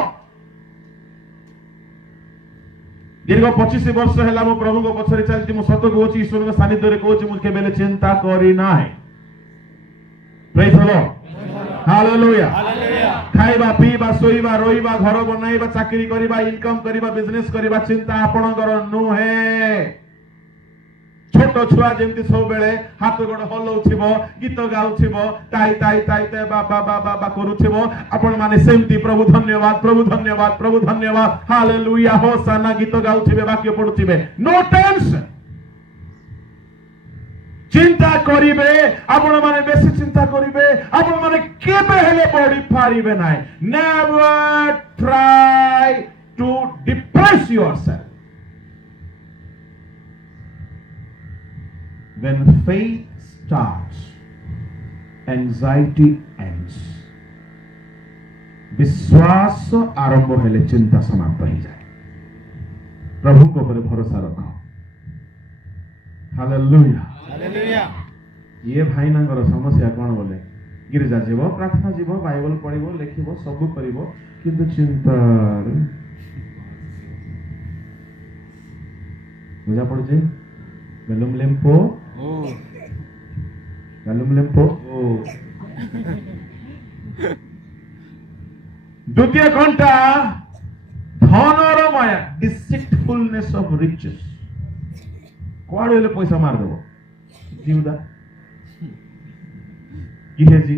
दीर्घ 25 वर्ष हैला मु प्रभु को पछरे चलती मु सत कहूची ईश्वर के सानिध्य रे कहूची मु केबेले चिंता करी नाही प्रेज द लॉर्ड हालेलुया खाइबा पीबा सोइबा रोइबा घर बनाइबा चाकरी करिबा इनकम करिबा बिजनेस करिबा चिंता आपणकर नुहे छोट छुआ जेमति सब बेले हाथ गोड़ हलौथिबो गीत गाउथिबो ताई ताई ताई ताई बाबा बाबा बा करूथिबो आपण माने सेमति प्रभु धन्यवाद प्रभु धन्यवाद प्रभु धन्यवाद हालेलुया होसाना गीत गाउथिबे वाक्य पढुथिबे नो टेंशन चिंता करिबे आपण माने बेसी चिंता करिबे आपण माने केबे हेले बॉडी फारिबे नाय never try to depress yourself when faith starts anxiety ends विश्वास आरंभ हेले चिंता समाप्त हो जाए प्रभु को ऊपर भरोसा रखो हालेलुया हालेलुया ये भाई नांगर समस्या कौन बोले गिरिजा जीव प्रार्थना जीव बाइबल पढ़िबो लेखिबो सब करिबो किंतु चिंता बुझा पड़ुचे गलुम लेम्पो ओ गलुम लेम्पो ओ द्वितीय घंटा धनर माया, डिसिटफुलनेस ऑफ रिचेस। कुआड़े पैसा मार देव जीवदा किहे जी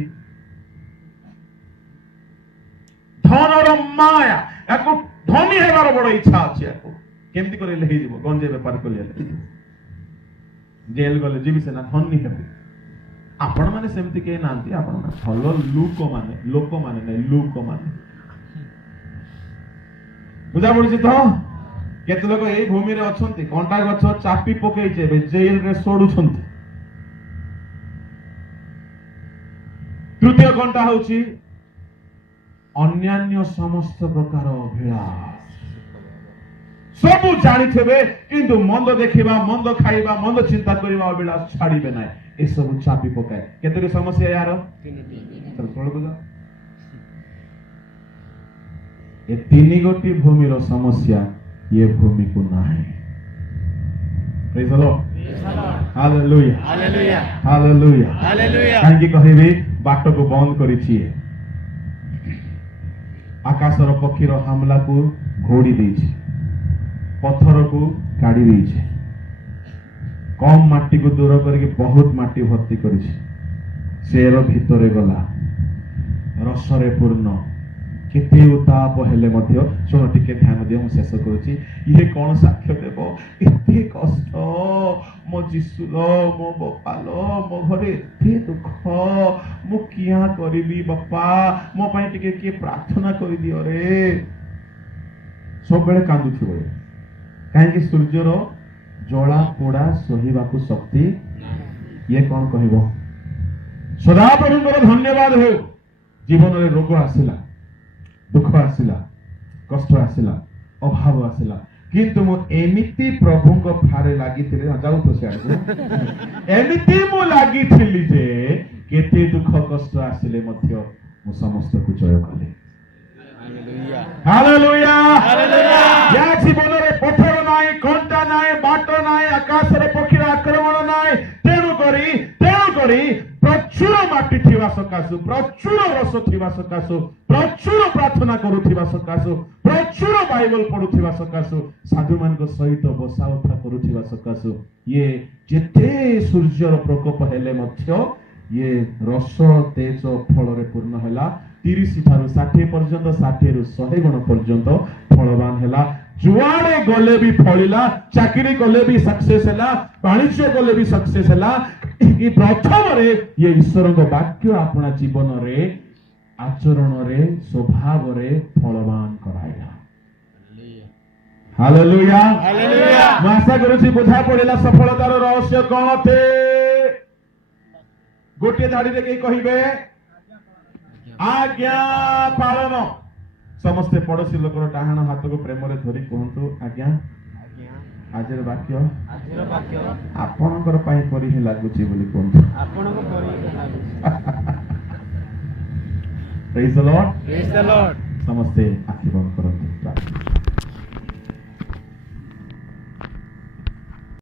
धनर माया याको धनी हेबार बड़ इच्छा अछि। याको केमती करे ले जीव गंजे व्यापार कले जेल गले जीवी सेना धनी हेबे। आपण माने सेमती के नांती आपण भल लोक माने नै लोक माने बुझा पड़ी तो केते लोक एई भूमि रे अछंती कंटा गछ चापी पकई जेबे जेल रे सोडुछंती। तृतीय घंटा होची अन्यान्य समस्त प्रकार अभिलाष। सबु जानिथेबे किंतु मंद देखिबा मंद खाइबा मंद चिंता करिबा अभिलाष छाड़ीबे नै। ए सब चापी पकाए केते समस्या यार ये तीन गोटी भूमि रो समस्या ये भूमि को नाही। Praise the Lord hallelujah hallelujah hallelujah hallelujah. कांगी कहिबे बाट को बंद करिछि आकाशर पक्षीर हमला को घोड़ी देछि पत्थर को काढ़ी देछि कम माटी को दूर करके बहुत माटी भर्ती करिछि शेर भितरे गला रसरे पूर्ण केते उताप हेले मध्य सुन टिके ध्यान दियो मु शेष करूछि ये कोन साक्ष्य देबो एते कष्ट मो जिसुलो मो बपालो मो घरे एते दुख मु किया करिबी बापा मो पई टिके के प्रार्थना करि दियो रे सब बेले कांदुथिबो काहे कि सूर्यर जला पोड़ा सहिबाकू शक्ति ये कौन कहबो सदा प्रभुଙ୍କର धन्यवाद हो। जीवन रे रोग आसिला दुख आसिला कष्ट आसिला अभाव आसिला किंतु मु एमिति प्रभुଙ୍କ फारे लागिथिले जाऊ तो से एमिति मु लागिथिली जे केते दुख कष्ट आसिले मध्य मु समस्त को जय कले। Hallelujah hallelujah. या जीवन रे पत्थर नाही घंटा नाही बाट नाही आकाश रे पक्षी आक्रमण नाही तेणु करी प्रचुर माटी थिबा सकासु प्रचुर रस थिबा सकासु प्रचुर प्रार्थना करूथिबा सकासु प्रचुर बाइबल पढुथिबा सकासु साधु मान को सहित बसा उठा करूथिबा सकासु ये जेते सूर्यर प्रकोप हेले मध्य ये रस तेज फल रे पूर्ण हैला 30 ठारू 60 पर्यंत 60 रु 100 गुण पर्यंत फलवान हैला जुआड़े गले भी फलिला चाकरी गले भी सक्सेस हैला वाणिज्य गले भी सक्सेस हैला। ई प्रथम रे ये ईश्वर को वाक्य अपना जीवन रे आचरण रे स्वभाव रे फलवान कराइला। Hallelujah hallelujah. मैं आशा करूछी बुझा पड़िला सफलतार रहस्य कोन थे। गोटे धाड़ी रे के कहिबे आज्ञा पालन। समस्ते पड़ोसी लोकर डाहाण हाथ को प्रेम रे धरी कहंतु आज्ञा आजर वाक्य आपणकर पाई करी ही लागुची बोली कहंतु आपणको करी praise the Lord praise the Lord. समस्ते आखि बंद करंतु।